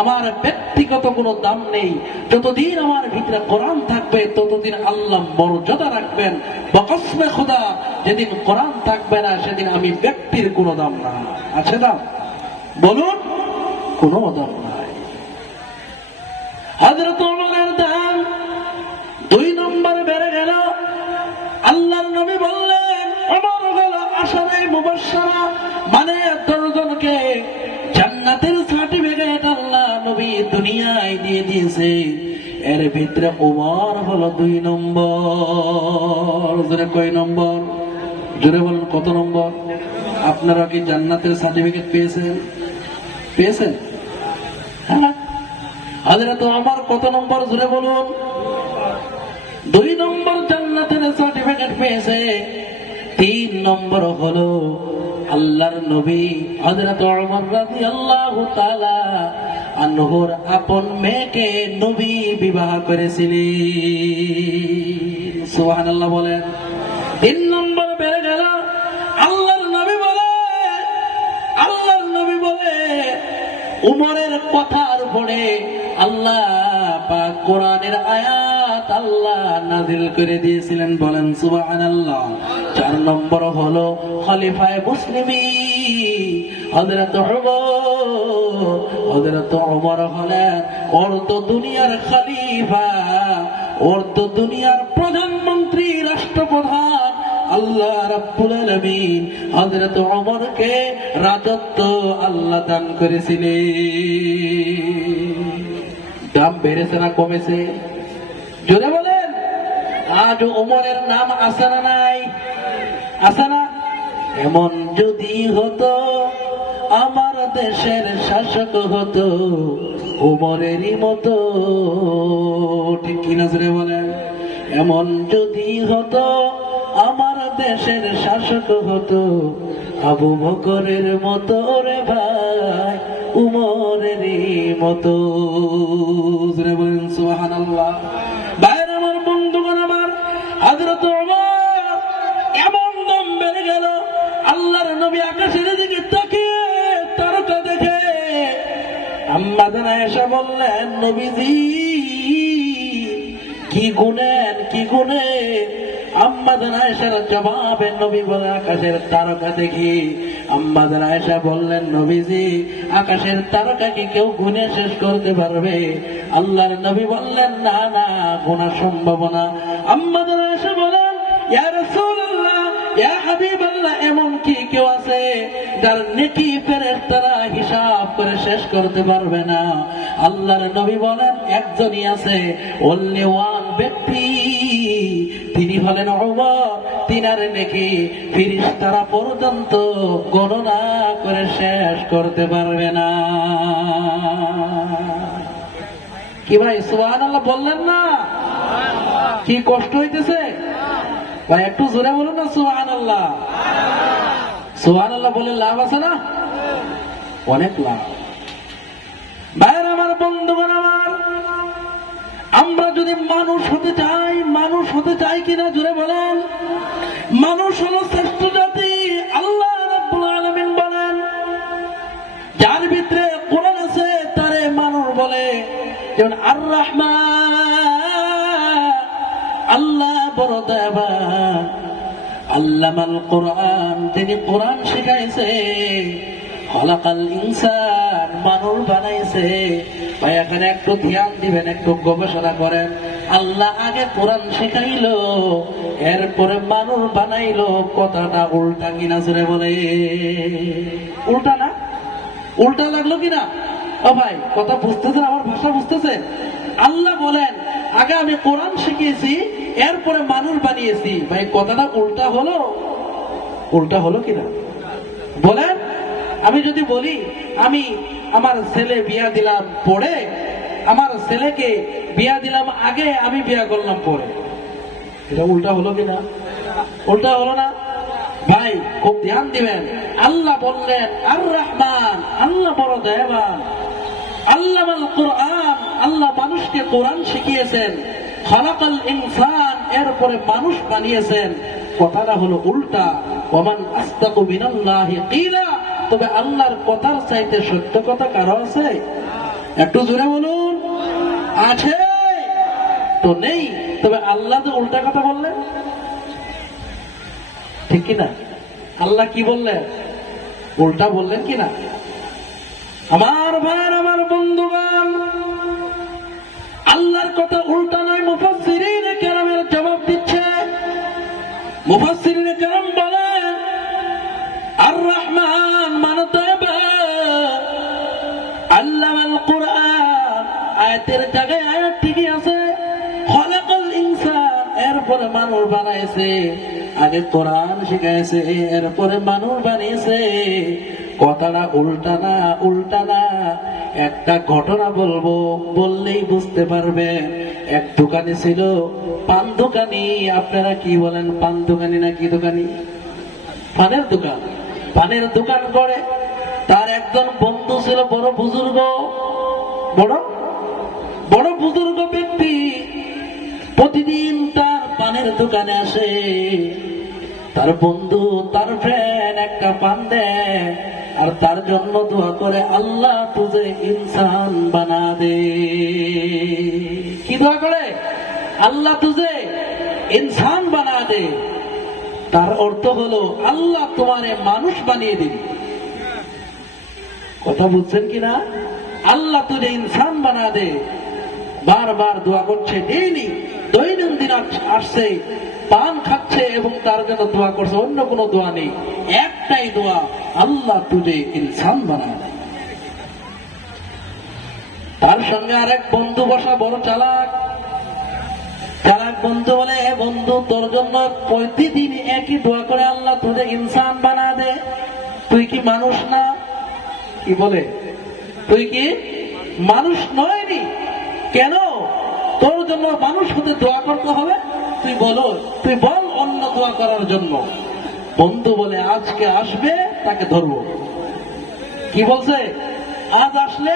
আমার ব্যক্তিগত কোনো দাম নেই। যতদিন আমার ভিতরে কোরআন থাকবে ততদিন আল্লাহ মর্যাদা রাখবেন। বকসমে খোদা, যেদিন কোরআন থাকবে না সেদিন আমি ব্যক্তির কোনো দাম না। আছে দাম? বলুন, কোনো দাম নাই। হযরত ওমরের দাম 2 নম্বর বেড়ে গেল। আল্লাহর নবী বললেন, ওমর হলো আশারে মুবাশশারা, মানে 10 জনকে জান্নাতের সার্টিফিকেট আল্লাহ নবী দুনিয়ায় দিয়ে দিয়েছে। এর ভিতরে ওমর হলো 2 নম্বর। জোরে কয় নম্বর? জোরে বলুন, কত নম্বর? আপনারা কি জান্নাতের সার্টিফিকেট পেয়েছেন? পেয়েছেন? হ্যাঁ। হযরত ওমর কত নম্বর? জোরে বলুন। 2 নম্বর জান্নাতের সার্টিফিকেট পেয়েছে। 3 নম্বর হলো আল্লাহর নবী হযরত ওমর রাদিয়াল্লাহু তাআলা আনহুর আপন মেয়েকে নবী বিবাহ করেছিলেন। সুবহানাল্লাহ বলেন। 3 নম্বর বেড়ে গেল। আল্লাহর নবী বলে উমরের কথার পরে আল্লাহ পাক কোরআনের আয়াত আল্লাহ নাযিল করে দিয়েছিলেন। বলেন সুবহানাল্লাহ। 4 নম্বর হলো খলিফায়ে মুসলিমিন হযরত ওমর হলেন অর্ধ দুনিয়ার খলিফা, অর্ধ দুনিয়ার প্রধানমন্ত্রী, রাষ্ট্রপ্রধান। আল্লাহ রাব্বুল আলামিন হযরত ওমরকে রাজত্ব আল্লাহ দান করেছিলেন। দাম বেড়েছে না কমেছে? জোরে বলেন। আজ ওমরের নাম আছে না নাই? আছে না? এমন যদি হতো আমার দেশের শাসক হতো ওমরেরই মতো, ঠিক কিনা? জোরে বলেন। এমন যদি হতো আমার দেশের শাসক হতো আবু বকরের মতো, রে ভাই উমরেরই মতো। জোরে বলেন সুবহানাল্লাহ। ভাইরা আমার, বন্ধুগণ আমার, হযরত ওমর এমন দম বেড়ে গেল। আল্লাহর নবী আকাশের দিকে তাকিয়ে তারকা দেখে আম্মা জান আয়েশা বললেন, নবীজি কি গুনেন, কি গুনে? আম্মা জান আয়েশার জবাবে নবী বলে, আকাশের তারকা দেখি। আম্মা জান আয়েশা বললেন, নবীজি আকাশের তারকা কি কেউ গুনে শেষ করতে পারবে? আল্লাহর নবী বললেন, না না, গোনা সম্ভব না। আম্মা জান আয়েশা বলেন, ইয়া রাসূলুল্লাহ, ইয়া হাবিবাল্লাহ, এমন কি কেউ আছে যার নেকি ফেরেশতারা হিসাব করে শেষ করতে পারবে না? আল্লাহর নবী বলেন, একজনই আছে, only one ব্যক্তি, তিনি হলেন ওমর। তিনার নেকি ফেরেশতারা পর্যন্ত গণনা করে শেষ করতে পারবে না। কি ভাই সুবহানাল্লাহ বললেন না? কি কষ্ট হইতেছে ভাই? একটু জোরে বলুন না সুবহানাল্লাহ। সুবহানাল্লাহ বলে লাভ আছে না? অনেক লাভ। ভাইয়ের আমার, বন্ধুগণ আমার, আমরা যদি মানুষ হতে চাই, মানুষ হতে চাই কিনা? জোরে বলেন। মানুষ হলো শ্রেষ্ঠ জাতি। আল্লাহ রাব্বুল আলামিন বলেন, যার ভিতরে কোরআন আছে তারে মানুষ বলে। যেমন আর রহমান, আল্লাহ বড় দয়াবান। আল্লামাল কোরআন, তিনি কোরআন শিখাইছে। খলাকাল ইনসান, মানুষ বানাইছে। ভাই এখানে একটু ধ্যান দিবেন, একটু গবেষণা করেন। আল্লাহ আগে কোরআন শেখাইলো, এরপরে মানুষ বানাইলো। কথাটা উল্টা কিনা জোরে বলে? উল্টা না? উল্টা লাগলো কিনা? ও ভাই, কথা বুঝতেছেন? আমার ভাষা বুঝতেছেন? আল্লাহ বলেন আগে আমি কোরআন শিখিয়েছি, এরপরে মানুষ বানিয়েছি। ভাই কথাটা উল্টা হলো? উল্টা হলো কিনা বলেন? আমি যদি বলি আমি আমার ছেলে বিয়া দিলাম পরে, আমার ছেলেকে বিয়া দিলাম আগে, আমি বিয়া করলাম পরে, এটা উল্টা হলো কিনা? উল্টা হলো না? ভাই খুব ধ্যান দিবেন। আল্লাহ বললেন আর রহমান, আল্লাহ বড় দয়াবান। আল্লামাল কোরআন, আল্লাহ মানুষকে কোরআন শিখিয়েছেন। খলাকাল ইনসান, এরপরে মানুষ বানিয়েছেন। কথাটা হলো উল্টা। ওমান আসদাকু মিনাল্লাহি কিলা, তবে আল্লাহর কথার চাইতে সত্য কথা কারো আছে? একটু জোরে বলুন। আছে তো নেই? তবে আল্লাহ তো উল্টা কথা বললেন, ঠিক কিনা? আল্লাহ কি বললেন? উল্টা বললেন কিনা? আমার ভাই, আমার বন্ধুগণ, আল্লাহর কথা উল্টা নয়। মুফাসসিরিনে কেরামের জবাব দিচ্ছে। মুফাসসিরিনে কেরাম বলেন আর রহমান মানতে হবে আল্লামাল কোরআন, আয়াতের জায়গায় আয়াত ঠিকই আছে। খলাকাল ইনসান, এরপরে মানুষ বানাইছে। আগে কোরআন শিখাইছে, এরপরে মানুষ বানিয়েছে। কথাটা উল্টা না, উল্টা না। একটা ঘটনা বলবো, বললেই বুঝতে পারবে। এক দোকানে ছিল, পান দোকানি। আপনারা কি বলেন, পান দোকানি না কি দোকানি? পানের দোকান। পানের দোকান করে। তার একজন বন্ধু ছিল বড় বুজুর্গ, বড় বড় বুজুর্গ ব্যক্তি। প্রতিদিন তার পানের দোকানে আসে। তার বন্ধু, তার ফ্রেন্ড একটা পান দেয় আর তার জন্য দোয়া করে, আল্লাহ তুঝে ইনসান বানা দে। কি দোয়া করে? আল্লাহ তুঝে ইনসান বানা দে। তার অর্থ হলো আল্লাহ তোমারে মানুষ বানিয়ে দিবে। কথা বুঝছেন কিনা? আল্লাহ তুঝে ইনসান বানা দে। বারবার দোয়া করছে, ডেইলি দৈনন্দিন আসছে, পান খাচ্ছে এবং তার জন্য দোয়া করছে। অন্য কোনো দোয়া নেই, একটাই দোয়া, আল্লাহ তুঝে ইনসান বানা দে। তার সঙ্গে আরেক বন্ধু বসা, বড় চালাক। চালাক বন্ধু বলে, হে বন্ধু, তোর জন্য প্রতিদিন একই দোয়া করে, আল্লাহ তুঝে ইনসান বানা দে। তুই কি মানুষ না? কি বলে? তুই কি মানুষ নয়নি? কেন তোর জন্য মানুষ হতে দোয়া করতে হবে? তুই বলো, তুই বল অন্য দোয়া করার জন্য। বন্ধু বলে, আজকে আসবে তাকে ধরবো। কি বলছে? আজ আসলে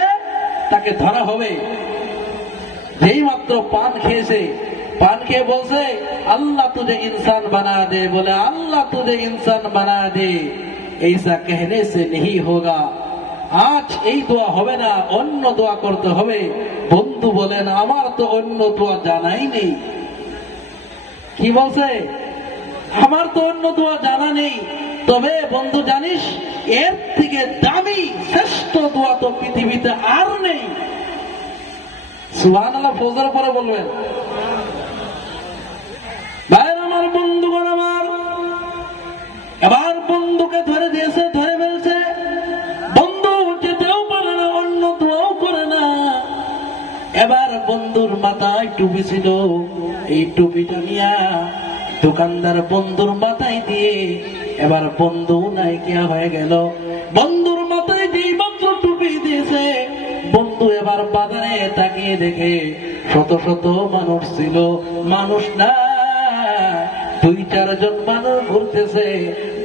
তাকে ধরা হবে। যেই মাত্র পান খেয়েছে, পান খেয়ে বলছে, আল্লাহ তুঝে ইনসান বানা দে। বলে, আল্লাহ তুঝে ইনসান বানা দে ऐसा कहने से नहीं होगा। আজ এই দোয়া হবে না, অন্য দোয়া করতে হবে। বন্ধু বলেন, আমার তো অন্য দোয়া জানাই নেই। কি বলছে? আমার তো অন্য দোয়া জানা নেই। তবে বন্ধু জানিস, এর থেকে দামি শ্রেষ্ঠ দোয়া তো পৃথিবীতে আর নেই। সুবহানাল্লাহ ফজর পরে বলবেন। ভাই আমার, বন্ধুগণ আমার, এবার বন্ধুকে ধরে দিয়েছে, ধরে ফেলছে। বন্ধু যেতেও পারে না, অন্য দোয়াও করে না। এবার বন্ধুর মাথায় টুপি ছিল, এই টুপিটা নিয়ে দোকানদার বন্ধুর মাথায় দিয়ে, এবার বন্ধু নাইকিয়া হয়ে গেল। বন্ধুর মাথায় যেই মাত্র টুপি দিয়েছে, বন্ধু এবার বাজারে তাকিয়ে দেখে শত শত মানুষ ছিল, মানুষ না, 2-4 জন মানুষ ঘুরতেছে।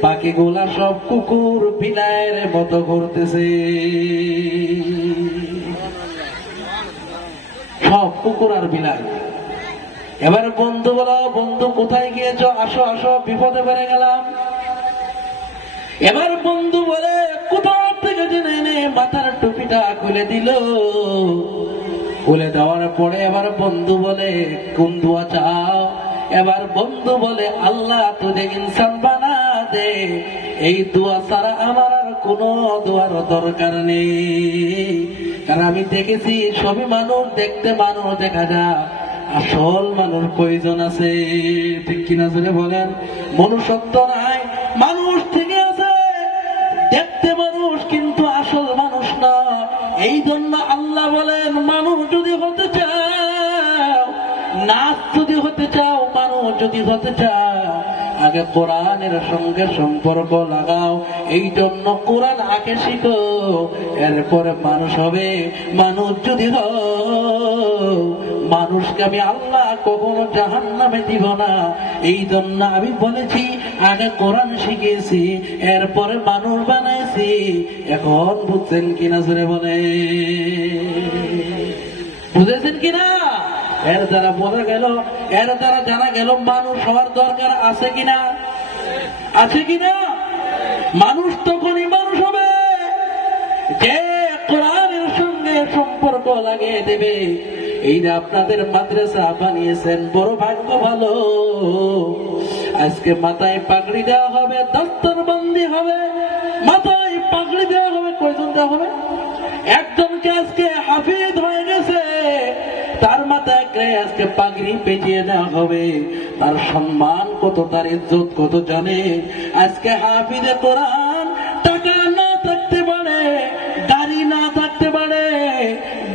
বাকিগুলা সব কুকুর বিলাইয়ের মতো ঘুরতেছে। সব কুকুর আর বিলাই। এবার বন্ধু বলো, বন্ধু কোথায় গিয়েছো? আসো আসো, বিপদে পড়ে গেলাম। এবার বন্ধু বলে, কোথা থেকে জেনে এনে মাথার টুপিটা খুলে দিল। খুলে দেওয়ার পরে এবার বন্ধু বলে, কোন দোয়া চাও? এবার বন্ধু বলে, আল্লাহ তুঝে ইনসান বানা দে। এই দোয়া ছাড়া আমার আর কোনো দোয়ার দরকার নেই। কারণ আমি দেখেছি, সবই মানুষ, দেখতে মানুষ দেখা যায়, আসল মানুষ কয়জন আছে? ঠিক কিনা জোরে বলেন। মনুষ্যত্ব নাই, মানুষ থেকে আছে, দেখতে মানুষ কিন্তু আসল মানুষ না। এই জন্য আল্লাহ বলেন, মানুষ যদি হতে চাও, নাচ যদি হতে চাও, মানুষ যদি হতে চাও, আগে কোরআনের সঙ্গে সম্পর্ক লাগাও। এই জন্য কোরআন আগে শিখো, এরপরে মানুষ হবে। মানুষ যদি হও, মানুষকে আমি আল্লাহ কখনো জাহান্নামে দিব না। এই জন্য আমি বলেছি, আগে কোরআন শিখেছি, এরপরে মানুষ বানাইছি। এখন বুঝছেন কিনা জোরে বলে? বুঝেছেন কিনা? এর দ্বারা বোঝা গেল, এর দ্বারা জানা গেল মানুষ হওয়ার দরকার আছে কিনা, আছে কিনা। মানুষ তখনই মানুষ হবে যে কোরআনের সঙ্গে সম্পর্ক লাগিয়ে দেবে। এই যে আপনাদের মাদ্রাসা বানিয়েছেন, বড় ভাগ্য ভালো। আজকে মাথায় পাগড়ি দেওয়া হবে, দস্তরবন্দি হবে, মাথায় পাগড়ি দেওয়া হবে। কয়জন দেওয়া হবে? একজনকে আজকে হাফিজ হয়ে গেছে, তার মাথায় আজকে পাগড়ি পেঁচিয়ে দেওয়া হবে। তার সম্মান কত, তার ইজ্জত কত জানে। আজকে হাফিজে কোরআন টাকা না থাকতে পারে, গাড়ি না থাকতে পারে,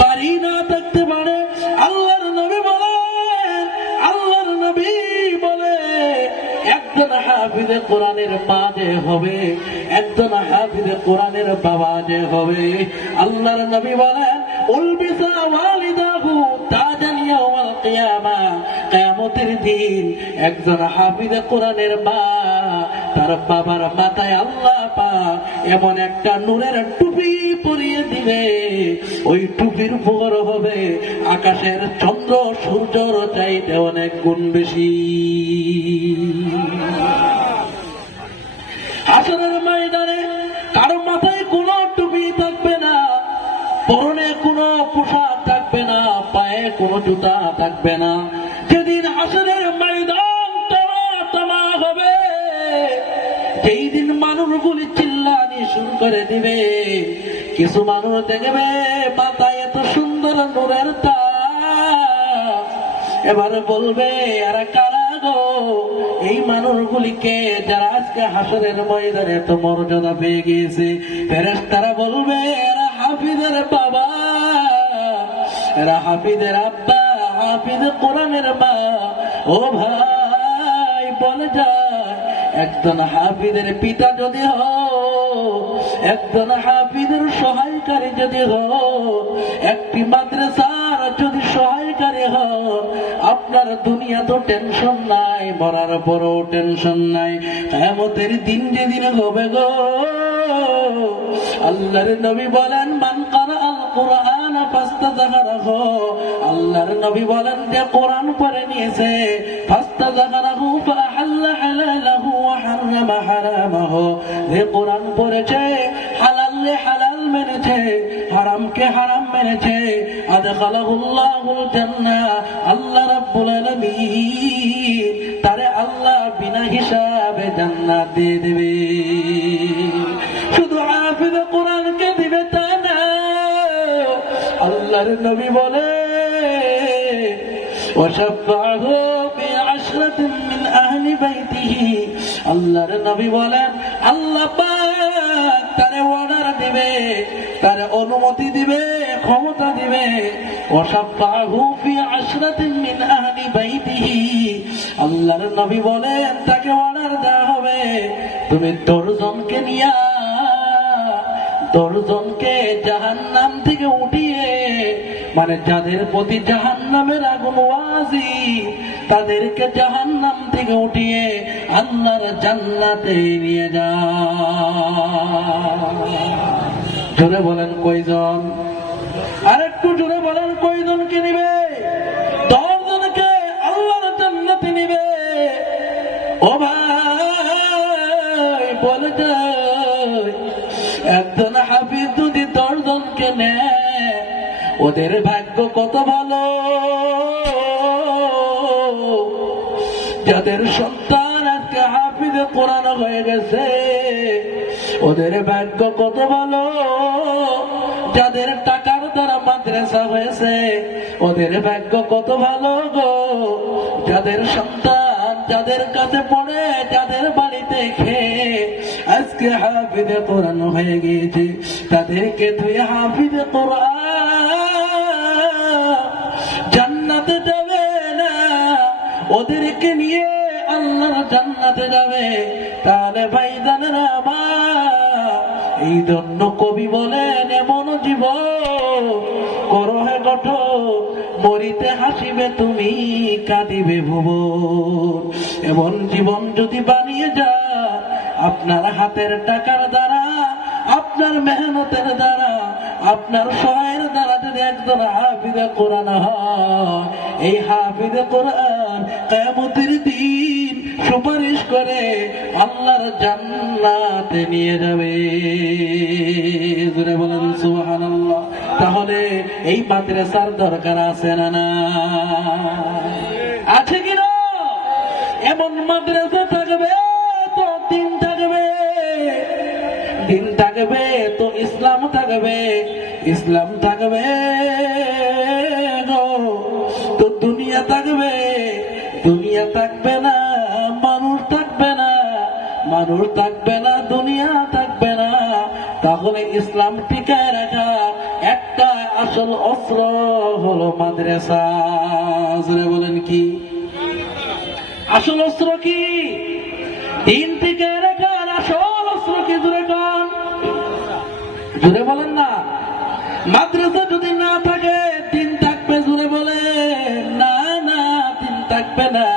বাড়ি না থাকতে পারে, আল্লাহর নবী বলেন, আল্লাহর নবী বলে, একজন হাফিজে কোরআনের মা যে হবে, একজন হাফিজে কোরআনের বাবা যে হবে, আল্লাহর নবী বলেন, উলবিসা ওয়ালিদাহু তাজান ইয়াউমাল কিয়ামা, কিয়ামতের দিন একজন হাফিজে কোরআনের মা, তার বাবার মাথায় আল্লাহ পাক এমন একটা নূরের টুপি পরিয়ে দিবে, ওই টুপির উপর হবে আকাশের চন্দ্র সূর্যর চাইতে অনেক গুণ বেশি। হাসরের ময়দানে কারো মাথায় কোনো টুপি থাকবে না, পরনে কোনো পোশাক থাকবে না, পায়ে কোনো জুতা থাকবে না। যেদিন হাসরের ময়দান তামা হবে, যেই দিন মানুষগুলি চিল্লানি শুরু করে দিবে, কিছু মানুষ দেখবে মাথায় এত সুন্দর নূরের তাজ, এবারে বলবে এরা কারা গো? এই মানুষগুলিকে যারা আজকে হাসরের ময়দানে এত মর্যাদা পেয়ে গিয়েছে। ফেরেশতারা বলবে এরা হাফিজের বাবা, এরা হাফিজের আব্বা, হাফিজ কোরআনের মা। ও ভাই, বলে যায়, একজন হাফিজের পিতা যদি হও, একজন হাফিজের সহায়কারী যদি হও, একটি মাদ্রাসার যদি সহায়কারী হও, আপনার দুনিয়া তো টেনশন নাই, মরার পরও টেনশন নাই। কিয়ামতের দিন যেদিন হবে গো, আল্লাহর নবী বলেন, মান কারা আল কুরআন ফাস্তাযহারাহু, আল্লাহর নবী বলেন, যে কোরআন পড়ে নিয়েছে, ফাস্তাযহারাহু ফাআহাল্লা হালালাহু ওয়া হারামা হারামাহু, যে কোরআন পড়েছে, হালালকে হালাল মেনেছে, হারামকে হারাম মেনেছে, আদখালাহুল্লাহুল জান্নাহ, আল্লাহ রাব্বুল আলামিন তারে আল্লাহ বিনা হিসাবে জান্নাত দিয়ে দেবে। শুধু হাফিজ কোরআনকে দিবে তা না, আল্লাহর নবী বলে, ওয়াশাফাহু বিআশরাতিন মিন আহলি বাইতিহি, আল্লাহর নবী বলেন, আল্লাহ পাক তারে অর্ডার দিবে, তারে অনুমতি দিবে, ক্ষমতা দিবে। ওয়াশাফাহু বিআশরাতিন মিন আহলি বাইতিহি, আল্লাহর নবী বলেন, তাকে অর্ডার দেওয়া হবে, তুমি 10 জনকে নিয়া, 10 জনকে জাহান্নাম থেকে উঠিয়ে, মানে যাদের প্রতি জাহান্নামের আগুন ওয়াজিব, তাদেরকে জাহান্নাম থেকে উঠিয়ে আল্লাহর জান্নাতে নিয়ে যান। জোরে বলেন কয়জন? আরেকটু জোরে বলেন, কয়জনকে নিবে? 10 জনকে আল্লাহর জান্নাতে নিবে। ও ভাই, বলে যায়, একজন হাফিজ যদি 10 জনকে নেয়, ওদের ভাগ্য কত ভালো। যাদের সন্তান আজকে হাফিজে কোরআন হয়ে গেছে, ওদের ভাগ্য কত ভালো। যাদের টাকার দ্বারা মাদ্রাসা হয়েছে ওদের ভাগ্য কত ভালো গো, যাদের সন্তান যাদের কাছে পড়ে, যাদের বাড়িতে খেয়ে আজকে হাফিজে কোরআন হয়ে গিয়েছে, তাদেরকে তুই হাফিজে কোরআন জান্নাতে যাবে না, ওদেরকে নিয়ে আল্লাহর জান্নাতে যাবে। তাহলে ভাইজানেরা আমার, এই জন্য কবি বলেন এমন জীবন করো হে গঠন, মরিতে হাসিবে তুমি কাঁদিবে ভুবন। এমন জীবন যদি বানিয়ে যা আপনার হাতের টাকার দ্বারা, আপনার মেহনতের দ্বারা, আপনার সহায়ের দ্বারা যদি একজন হাফিজে কোরআন হয়, এই হাফিজে কোরআন কিয়ামতের দিন সুপারিশ করে আল্লাহর জান্নাতে নিয়ে যাবে। জোরে বলেন সুবহানাল্লাহ। তাহলে এই মাদ্রাসার দরকার আছে না না? আছে কিনা? এমন মাদ্রাসা থাকবে তো দিন থাকবে, দিন থাকবে তো ইসলাম থাকবে, ইসলাম থাকবে তো দুনিয়া থাকবে, দুনিয়া থাকবে না মানুষ থাকবে না, মানুষ থাকবে না দুনিয়া থাকবে না। তাহলে ইসলাম টিকায় রাখা একটা আসল অস্ত্র হলো মাদ্রাসা। জোরে বলেন কি আসল অস্ত্র? কি দিন টিকায় রাখার আসল অস্ত্র কি? জোরে কন, জোরে বলেন না। মাদ্রাসা যদি না থাকে দিন থাকবে? জোরে বলেন না, না দিন থাকবে না।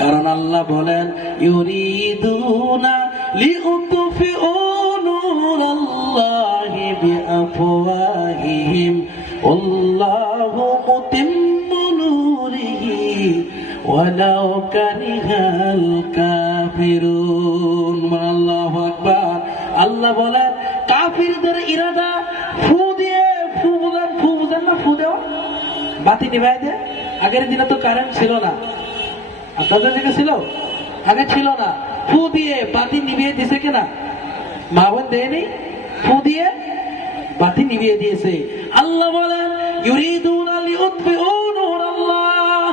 কারণ আল্লাহ বলেন ইউরিদুনা লিউতফিউ নূরাল্লাহি বিআফওয়াহিহিম আল্লাহু মুতিম্মু নূরিহি ওয়ালাউ কারিহাল কাফিরুন। আল্লাহু আকবার। আল্লাহ বলেন কাফিরদের ইরাদা ফু দিয়ে, ফু বুঝেন না, ফু দেওয়া, বাতি নিভাই দে। আগের দিনে তো কারেন্ট ছিল না, আপনাদের দিকে ছিল? আগে ছিল না। ফু দিয়ে বাতি নিভিয়ে দিছে কিনা? মা বোন দেয়নি? ফু দিয়ে বাতি নিভিয়ে দিয়েছে। আল্লাহ বলেন ইউরিদুনা লিউতফিউ নূরাল্লাহ।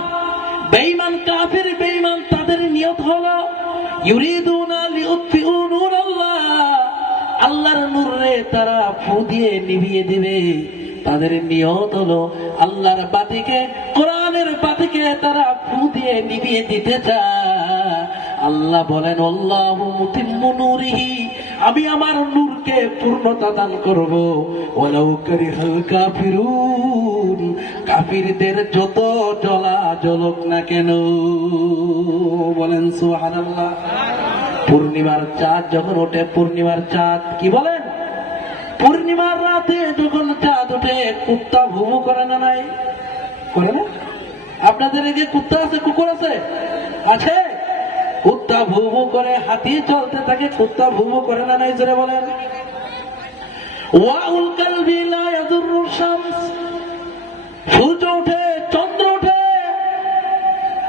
বেঈমান কাফির বেঈমান তাদের নিয়ত হলো ইউরিদুনা লিউতফিউ নূরাল্লাহ, আল্লাহর নূরে তারা ফু দিয়ে নিভিয়ে দিবে। তাদের নিয়ত হলো আল্লাহর বাতিকে, কোরআনের বাতিকে তারা ফু দিয়ে নিভিয়ে দিতে চায়। আল্লাহ বলেন আল্লাহু মুতিম্মু নূরিহি, আমি আমার নূরকে পূর্ণতা দান করব। ওয়ালাউ কারিহাল কাফিরুন, কাফিরদের যত জ্বলা জ্বলুক না কেন। বলেন সুবহানাল্লাহ। পূর্ণিমার চাঁদ যখন ওঠে, পূর্ণিমার চাঁদ কি বলেন? পূর্ণিমার রাতে যখন চাঁদ ওঠে কুত্তা ভুমু করে না? নাই করে না? আপনাদের এই যে কুত্তা আছে, কুকুর আছে? আছে। কুত্তা ভুমু করে, হাতি চলতে থাকে, কুত্তা ভুমু করে না? নাই জোরে বলেন। ওয়াউল কালবি লা ইয়াদুররু শামস, সূর্য ওঠে চন্দ্র ওঠে,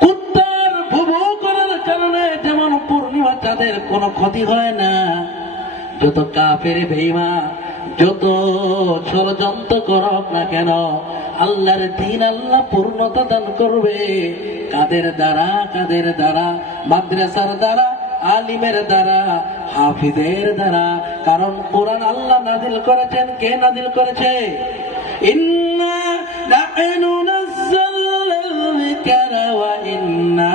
কুত্তার ভুমু করার কারণে যেমন পূর্ণিমা চাঁদের কোনো ক্ষতি হয় না। যত কাফের বেঈমান যত ষড়যন্ত্র করক না কেন, আল্লাহর দ্বীন আল্লাহ পূর্ণতা দান করবে। কাদের দ্বারা? কাদের দ্বারা? মাদ্রাসার দ্বারা, আলিমের দ্বারা, হাফিজের দ্বারা। কারণ কোরআন আল্লাহ নাযিল করেছেন। কে নাযিল করেছে? ইন্না লাহনু নাযালনাল যিকরা ওয়া ইন্না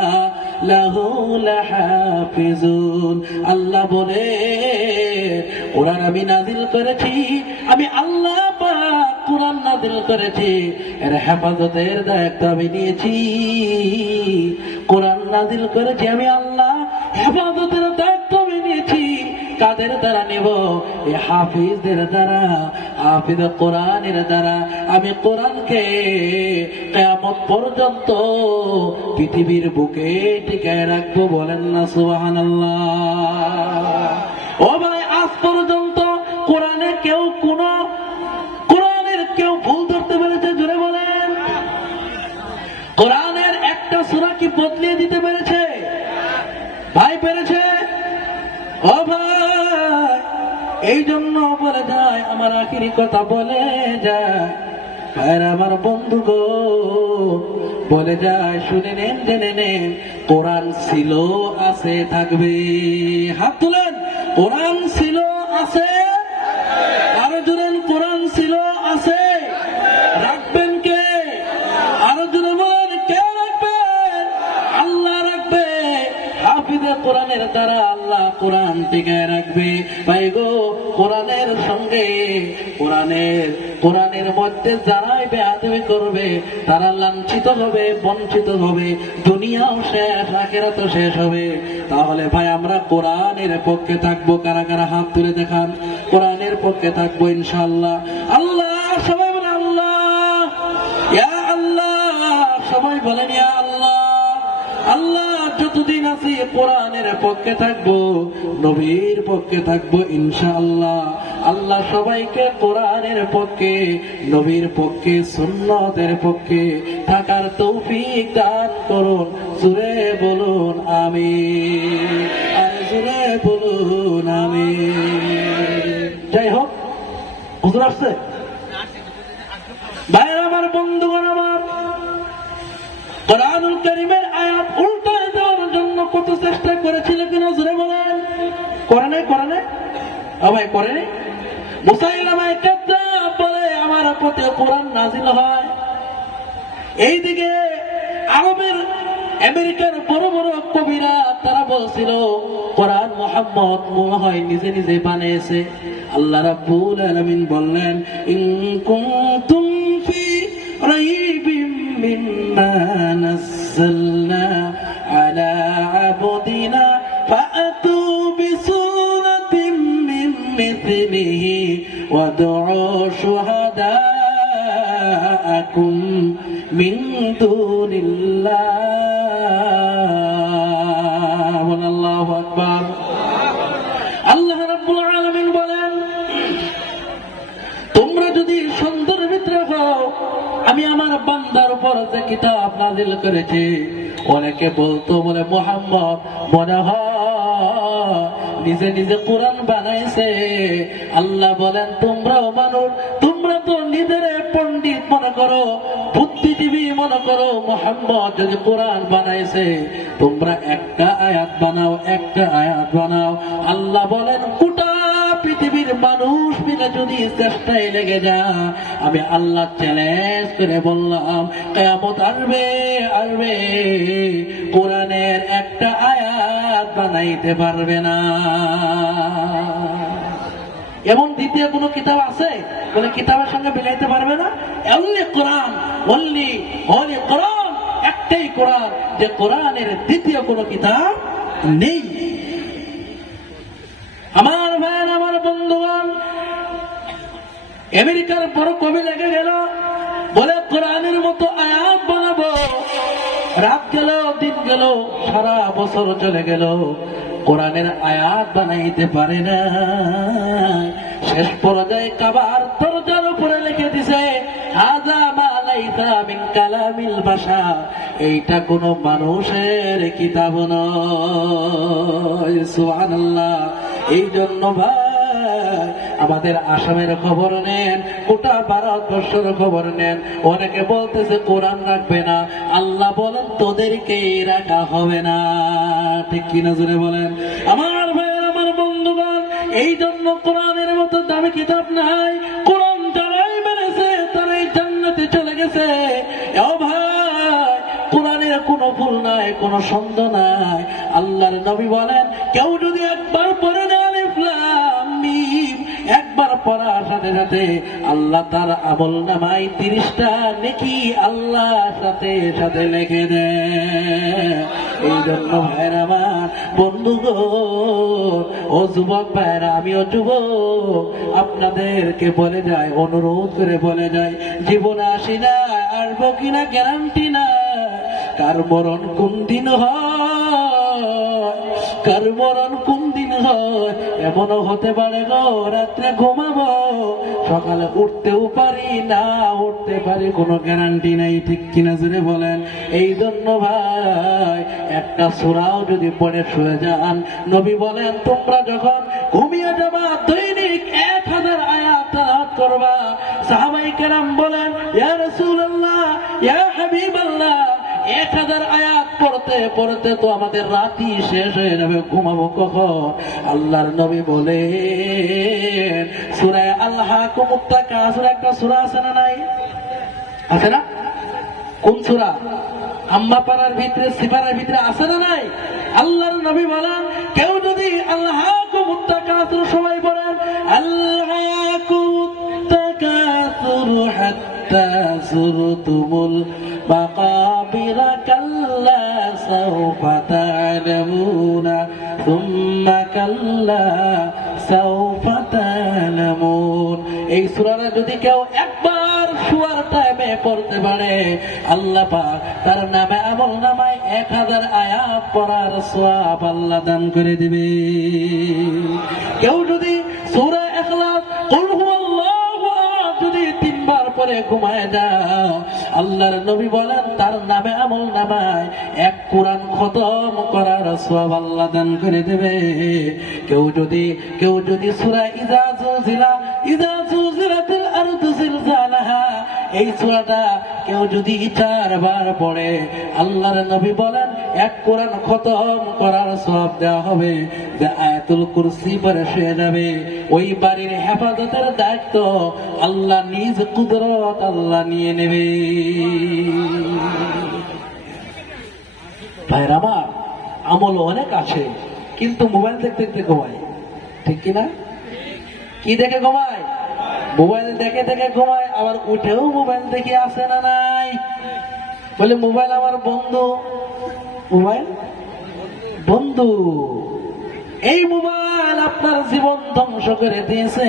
লাহু লাহাফিজুন। আল্লাহ বলে কোরআন আমি নাযিল করেছি, আমি আল্লাহ পাক কোরআন নাযিল করেছি, এর হেফাজতের দায়িত্ব আমি নিয়েছি। কোরআন নাযিল করেছি আমি আল্লাহ, হেফাজতের দায়িত্ব আমি নিয়েছি। কাদের দ্বারা নেব? এই হাফিজদের দ্বারা, হাফিজ কোরআনের দ্বারা। আমি কোরআনকে কিয়ামত পর্যন্ত পৃথিবীর বুকে টিকায় রাখবো। বলেন না সুবহানাল্লাহ। ও ভাই, আজ পর্যন্ত কোরআনে কেউ কোরআনের কেউ ভুল ধরতে পেরেছে? জোরে বলেন। কোরআনের একটা সূরা কি বদলিয়ে দিতে পেরেছে? ভাই পেরেছে? ও ভাই, এই জন্য বলে যায়, আমার আখিরি কথা বলে যায়, আর আমার বন্ধু গো বলে যায়, শুনে নেন, জেনে নেন, কোরআন ছিল, আছে, থাকবে। হাত তুলেন। কোরআন ছিল, আছে, আরো জোরেন, কোরআন ছিল, আছে, রাখবেন কে? আরো জোরে বলেন, কে রাখবেন? আল্লাহ রাখবে। হাফিজে কোরআনের দ্বারা আল্লাহ কোরআন টিকায় রাখবে। ভাই গো, কোরআনের সঙ্গে কোরআনের মধ্যে যারাই বেয়াদবি করবে তারা লাঞ্ছিত হবে, বঞ্চিত হবে, দুনিয়াও শেষ, আখিরাতও শেষ হবে। তাহলে ভাই আমরা কোরআনের পক্ষে থাকবো। কারা কারা হাত তুলে দেখান? কোরআনের পক্ষে থাকবো ইনশাআল্লাহ। আল্লাহ, সবাই বলে আল্লাহ, ইয়া আল্লাহ, সবাই বলেন ইয়া আল্লাহ। আল্লাহ, যতদিন আছি কোরআনের পক্ষে থাকবো, নবীর পক্ষে থাকবো ইনশাআল্লাহ। আল্লাহ সবাইকে কোরআনের পক্ষে, নবীর পক্ষে, সুন্নতের পক্ষে থাকার তৌফিক দান করুন। জোরে বলুন আমিন, আর জোরে বলুন আমিন। যাই হোক, হুজুর আসছে? ভাইয়ের আমার, বন্ধুগণ আমার, কোরআনুল কারীমের আয়াত উল্টায় দেওয়ার জন্য কত চেষ্টা করেছিল কিনা জোরে বলেন? করে নাই? করে নাই? ভাই করে নাই? মুসাইলামায়ে কাযযাব বলে আমার প্রতি কোরআন নাযিল হয়। এইদিকে আরবের, আমেরিকার বড় বড় কবিরা তারা বলছিল কোরআন মুহাম্মদ মনে হয় নিজে নিজে বানিয়েছে। আল্লাহ রাব্বুল আলামিন বললেন, ইন কুনতুম ফি রাইবিম মিম্মা নাযালনা আলা আবদিনা ফাআতু বিসূরাতিম মিন মিথলিহি ওয়াদউ শুহাদাআকুম মিন দুনিল্লাহ। আল্লাহু আকবার। আল্লাহ রাব্বুল আলামিন বলেন, তোমরা যদি সুন্দর ভিতরে হও, আমি আমার বান্দার উপর যে কিতাব নাযিল করেছি, অনেকে বলতো বলে মুহাম্মদ মনে হয় নিজে নিজে কোরআন বানাইছে। আল্লাহ বলেন, তোমরাও মানুষ, তোমরা তো নিজের পণ্ডিত মনে করো, বুদ্ধিজীবী মনে করো। মুহাম্মদ যদি কোরআন বানাইছে, তোমরা একটা আয়াত বানাও, একটা আয়াত বানাও। আল্লাহ বলেন, গোটা পৃথিবীর মানুষ মিলে যদি চেষ্টায় লেগে যা, আমি আল্লাহ চ্যালেঞ্জ করে বললাম, কিয়ামত আসবে, কোরআনের একটা আয়াত বানাইতে পারবে না। এমন দ্বিতীয় কোন কিতাব আছে বলে কিতাবের সঙ্গে মিলাইতে পারবে না? অনলি কোরআন, অনলি কোরআন, একটাই কোরআন, যে কোরআনের দ্বিতীয় কোন কিতাব নেই। আমার ভাই, আমার বন্ধুগণ, আমেরিকার বড় কবি লেগে গেল, বলে কোরআনের মতো আয়াত বানাবো। রাত গেল, দিন গেল, সারা বছর চলে গেল, কোরআনের আয়াত বানাইতে পারে না। শেষ পর্যায়ে কাবার দরজার উপরে লিখে দিছে, হাযা মা লাইসা মিন কালামিল বাশার, এইটা কোন মানুষের কিতাব নয়। সুবহানাল্লাহ। এই জন্য ভাই, আমাদের আসামের খবর নেন, গোটা ভারতবর্ষের খবর নেন, অনেকে বলতেছে কোরআন রাখবে না। আল্লাহ বলেন, তোদেরকে রাখা হবে না। ঠিক কিনা জোরে বলেন? আমার ভাই, আমার বন্ধুগণ, এই জন্য কোরআনের মতো দামি কিতাব নাই। কোরআন যারাই মেনেছে তারাই জান্নাতে চলে গেছে। ও ভাই, কোরআনের কোনো ভুল নাই, কোনো সন্দেহ নাই। আল্লাহর নবী বলেন, কেউ যদি একবার পড়ে না আলিফ লাম মিম, একবার পড়ার সাথে সাথে আল্লাহ তার আমল নামায় 30টা নেকি আল্লাহর সাথে সাথে লিখে দেয়। এই জন্য ভাইরা আমার, বন্ধুগণ, ও যুবক ভাইরা, আমিও যুবক, আপনাদেরকে বলে যায়, অনুরোধ করে বলে যায়, জীবনে আসি না, আসবো কিনা গ্যারান্টি না। কার মরণ কোন দিন হয়, কার মরণ কোন দিন হয়, এমনও হতে পারে গো, রাত্রে ঘুমাবো, সকালে উঠতেও পারি, না উঠতে পারি, কোনো গ্যারান্টি নাই। ঠিক কিনা জোরে বলেন? এই জন্য ভাই, একটা সূরাও যদি পড়ে শুয়ে যান, নবী বলেন, তোমরা যখন ঘুমিয়ে যাবা, দৈনিক 1000 আয়াত তেলাওয়াত করবা। সাহাবায়ে কেরাম বলেন, ইয়া রাসূলুল্লাহ, ইয়া হাবিবাল্লাহ, 1000 আয়াত পড়তে পড়তে তো আমাদের রাতই শেষ হয়ে যাবে, ঘুমাবো কখন? আল্লাহর নবী বলেন, সূরা আল-হাকুমুত তাকাসুর একটা সূরা আছে না নাই? আছে না? কোন সূরা? আম্মা পাড়ার ভিতরে, সিপারার ভিতরে আছে না নাই? আল্লাহর নবী বলেন, কেউ যদি আল-হাকুমুত তাকাসুর সবাই বলেন, আল-হাকুমুত তাকাসুর হাত্তা যুরতুমুল মাকাবিরা কাল্লা সাওফা তা'লামুনা সুম্মা কাল্লা সাওফা তা'লামুন। এই সূরাটা যদি কেউ একবার শোয়ার টাইমে পড়তে পারে, আল্লাহ পাক তার নামে আমল নামায় 1000 আয়াত পড়ার সওয়াব আল্লাহ দান করে দিবে। কেউ যদি সূরা ইখলাস, কুল হুয়াল্লাহু আহাদ যদি 3 বার পরে ঘুমায় যাও, আল্লাহর নবী বলেন তার নামে আমল নামায় 1 কোরআন খতম করার সওয়াব আল্লাহ দান করে দেবে। কেউ যদি সূরা ইযা যুজিলাতিল আরদু জিলজালাহা, এই সূরাটা কেউ যদি 4 বার পড়ে, আল্লাহর নবী বলেন 1 কোরআন খতম করার সওয়াব দেওয়া হবে। যে আয়াতুল কুরসি পড়ে শুয়ে যাবে, ওই বাড়ির হেফাজতের দায়িত্ব আল্লাহ নিজ কুদরত আল্লাহ নিয়ে নেবে। ভাইরা আমার, আমল অনেক আছে, কিন্তু মোবাইল দেখতে দেখতে ঘুমায়, ঠিক কিনা? কি দেখে ঘুমায়? মোবাইল দেখে দেখে ঘুমায়, আবার উঠেও মোবাইল দেখে আসে না নাই? বলে মোবাইল আমার বন্ধু। মোবাইল বন্ধু। এই মোবাইল আপনার জীবন ধ্বংস করে দিয়েছে।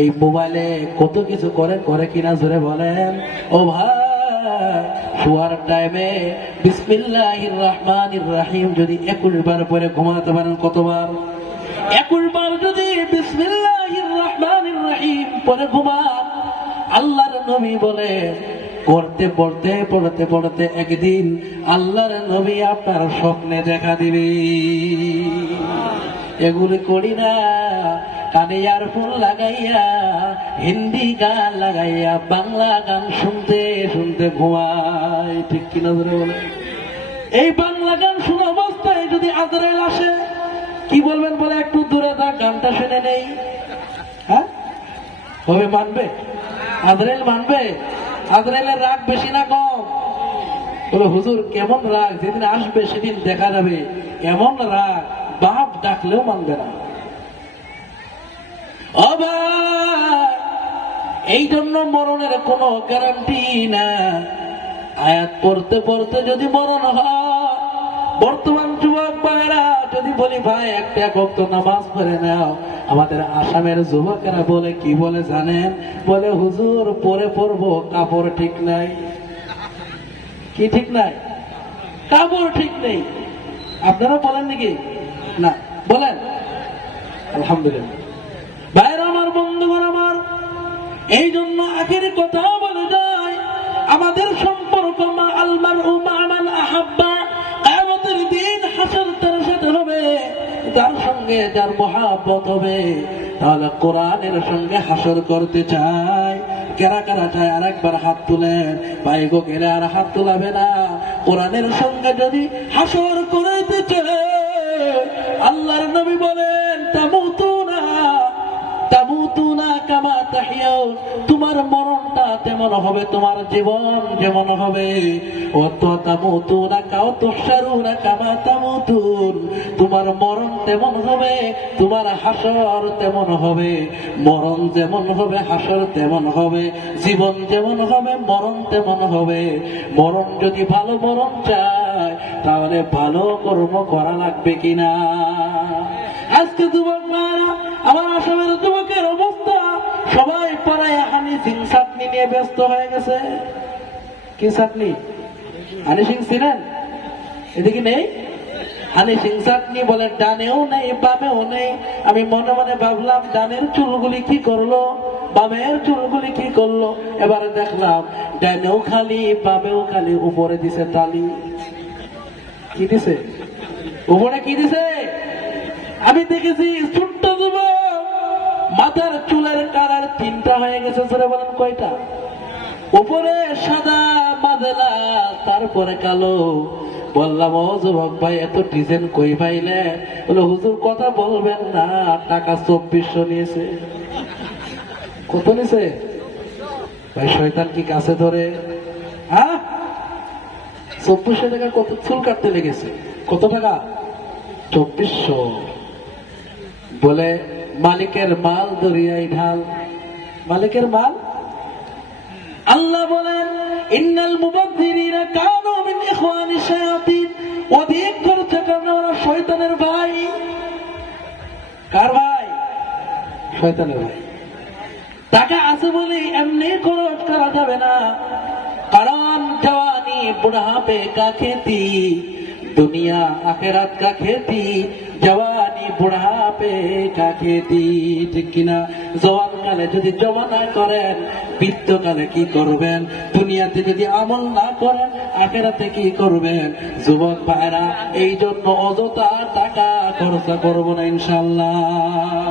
এই মোবাইলে কত কিছু করে কিনা জোরে বলেন। ও ভাই, শোয়ার টাইমে বিসমিল্লাহির রহমানির রহিম যদি 21 বার পরে ঘুমাতে পারেন, কতবার? 21 বার যদি বিসমিল্লাহির রহমানির রহিম পরে ঘুমান, আল্লাহর নবী বলে পড়তে একদিন আল্লাহর নবী আপনার স্বপ্নে দেখা দিবে। এগুলি করি না, কানে ইয়ারফোন লাগাইয়া, হিন্দি গান লাগাইয়া, বাংলা গান শুনতে শুনতে ঘুমায়, ঠিক কিনা ধরে বলে? এই বাংলা গান শোনা অবস্থায় যদি আজরাইল আসে, কি বলবেন? বলে একটু দূরে থাক, গানটা শুনে নেই। হ্যাঁ, হবে? মানবে? আজরাইল মানবে? আজরাইলের রাগ বেশি না কম? বলে হুজুর কেমন রাগ, যেদিন আসবে সেদিন দেখা যাবে। এমন রাগ, বাপ ডাকলেও মানবে না। এই জন্য মরণের কোনো গ্যারান্টি না। আয়াত পড়তে পড়তে যদি মরণ হয়, বর্তমান যুবক ভাইরা যদি বলি ভাই একটা ওয়াক্ত নামাজ পড়ে নাও, আমাদের আসামের যুবকেরা বলে, কি বলে জানেন? বলে হুজুর পরে পড়বো, কাপড় ঠিক নাই। কি ঠিক নাই? কাপড় ঠিক নেই। আপনারা বলেন নাকি? না, বলেন? আলহামদুলিল্লাহ। ভাইরা আমার, বন্ধুগণ আমার, এই জন্য আখেরি কথা বলে যায়, আমাদের সম্পর্ক মা আল মারউ মা মান আহাব্বা, কিয়ামতের দিন হাসর তার সাথে হবে, তার সঙ্গে যার মহব্বত হবে। তাহলে কোরআনের সঙ্গে হাসর করতে চায় কারা কারা চায়? আর একবার হাত তুলেন। বাইগো গেলে আর হাত তুলাবে না। কোরআনের সঙ্গে যদি হাসর করতে চায়, আল্লাহর নবী বলেন তামুতুনা কামা তাহিয়াউন, তোমার মরণটা তেমন হবে, তোমার জীবন যেমন হবে। ও তো তামুতুনা কাও তুহশারুনা কামা তামুতুন, তোমার মরণ তেমন হবে, তোমার হাসর তেমন হবে। মরণ যেমন হবে, হাসর তেমন হবে। জীবন যেমন হবে, মরণ তেমন হবে। মরণ যদি ভালো মরণ চায়, তাহলে ভালো কর্ম করা লাগবে কিনা? আজকে যুবক মারা, আমার আসামের যুবকের অবস্থা, সবাই পাড়ায় হানি সিং চাটনি নিয়ে ব্যস্ত হয়ে গেছে। কি চাটনি? হানি সিং ছিলেন? এদিকে নেই হানি সিং চাটনি। বলে ডানেও নেই বামেও নেই। আমি মনে মনে ভাবলাম ডানের চুলগুলি কি করলো, বামের চুলগুলি কি করলো। এবারে দেখলাম ডানেও খালি বামেও খালি, উপরে দিছে তালি। কি দিছে? উপরে কি দিছে? আমি দেখেছি ছোট্ট যুবক মাত্র মাথার চুলের কালার তিনটা হয়ে গেছে, জোরে বলেন কয়টা? উপরে সাদা বাদলা, তারপরে কালো। বললাম ও যুবক ভাই এত ডিজাইন কই পাইলে? বলে হুজুর কথা বলবেন না, টাকা 2400 নিয়েছে। কত নিছে ভাই? শয়তান কি কাছে ধরে? হ্যাঁ, 2400 টাকা কত চুল কাটতে লেগেছে? কত টাকা? 2400। বলে মালিকের মাল দরিয়ায় ঢাল। মালিকের মাল। আল্লাহ বলেন ইন্নাল মুবাযযিরিনা কানু মিন ইখওয়ানিশ শায়াতিন, অধিক খরচ করলে ওরা শয়তানের ভাই। কার ভাই? শয়তানের ভাই। টাকা আছে বলে এমনি খরচ করা যাবে না, কারণ জওয়ানি বুढ़ापे का खेती, दुनिया आखिरत का खेती, जवानी बुढ़ापे का खेती। ঠিক কিনা? জওয়ান কালে যদি জমা না করেন, বৃদ্ধকালে কি করবেন? দুনিয়াতে যদি আমল না করেন, আখিরাতে কি করবেন? যুবক ভাইরা, এই জন্য অযথা টাকা খরচ করবো না ইনশাআল্লাহ।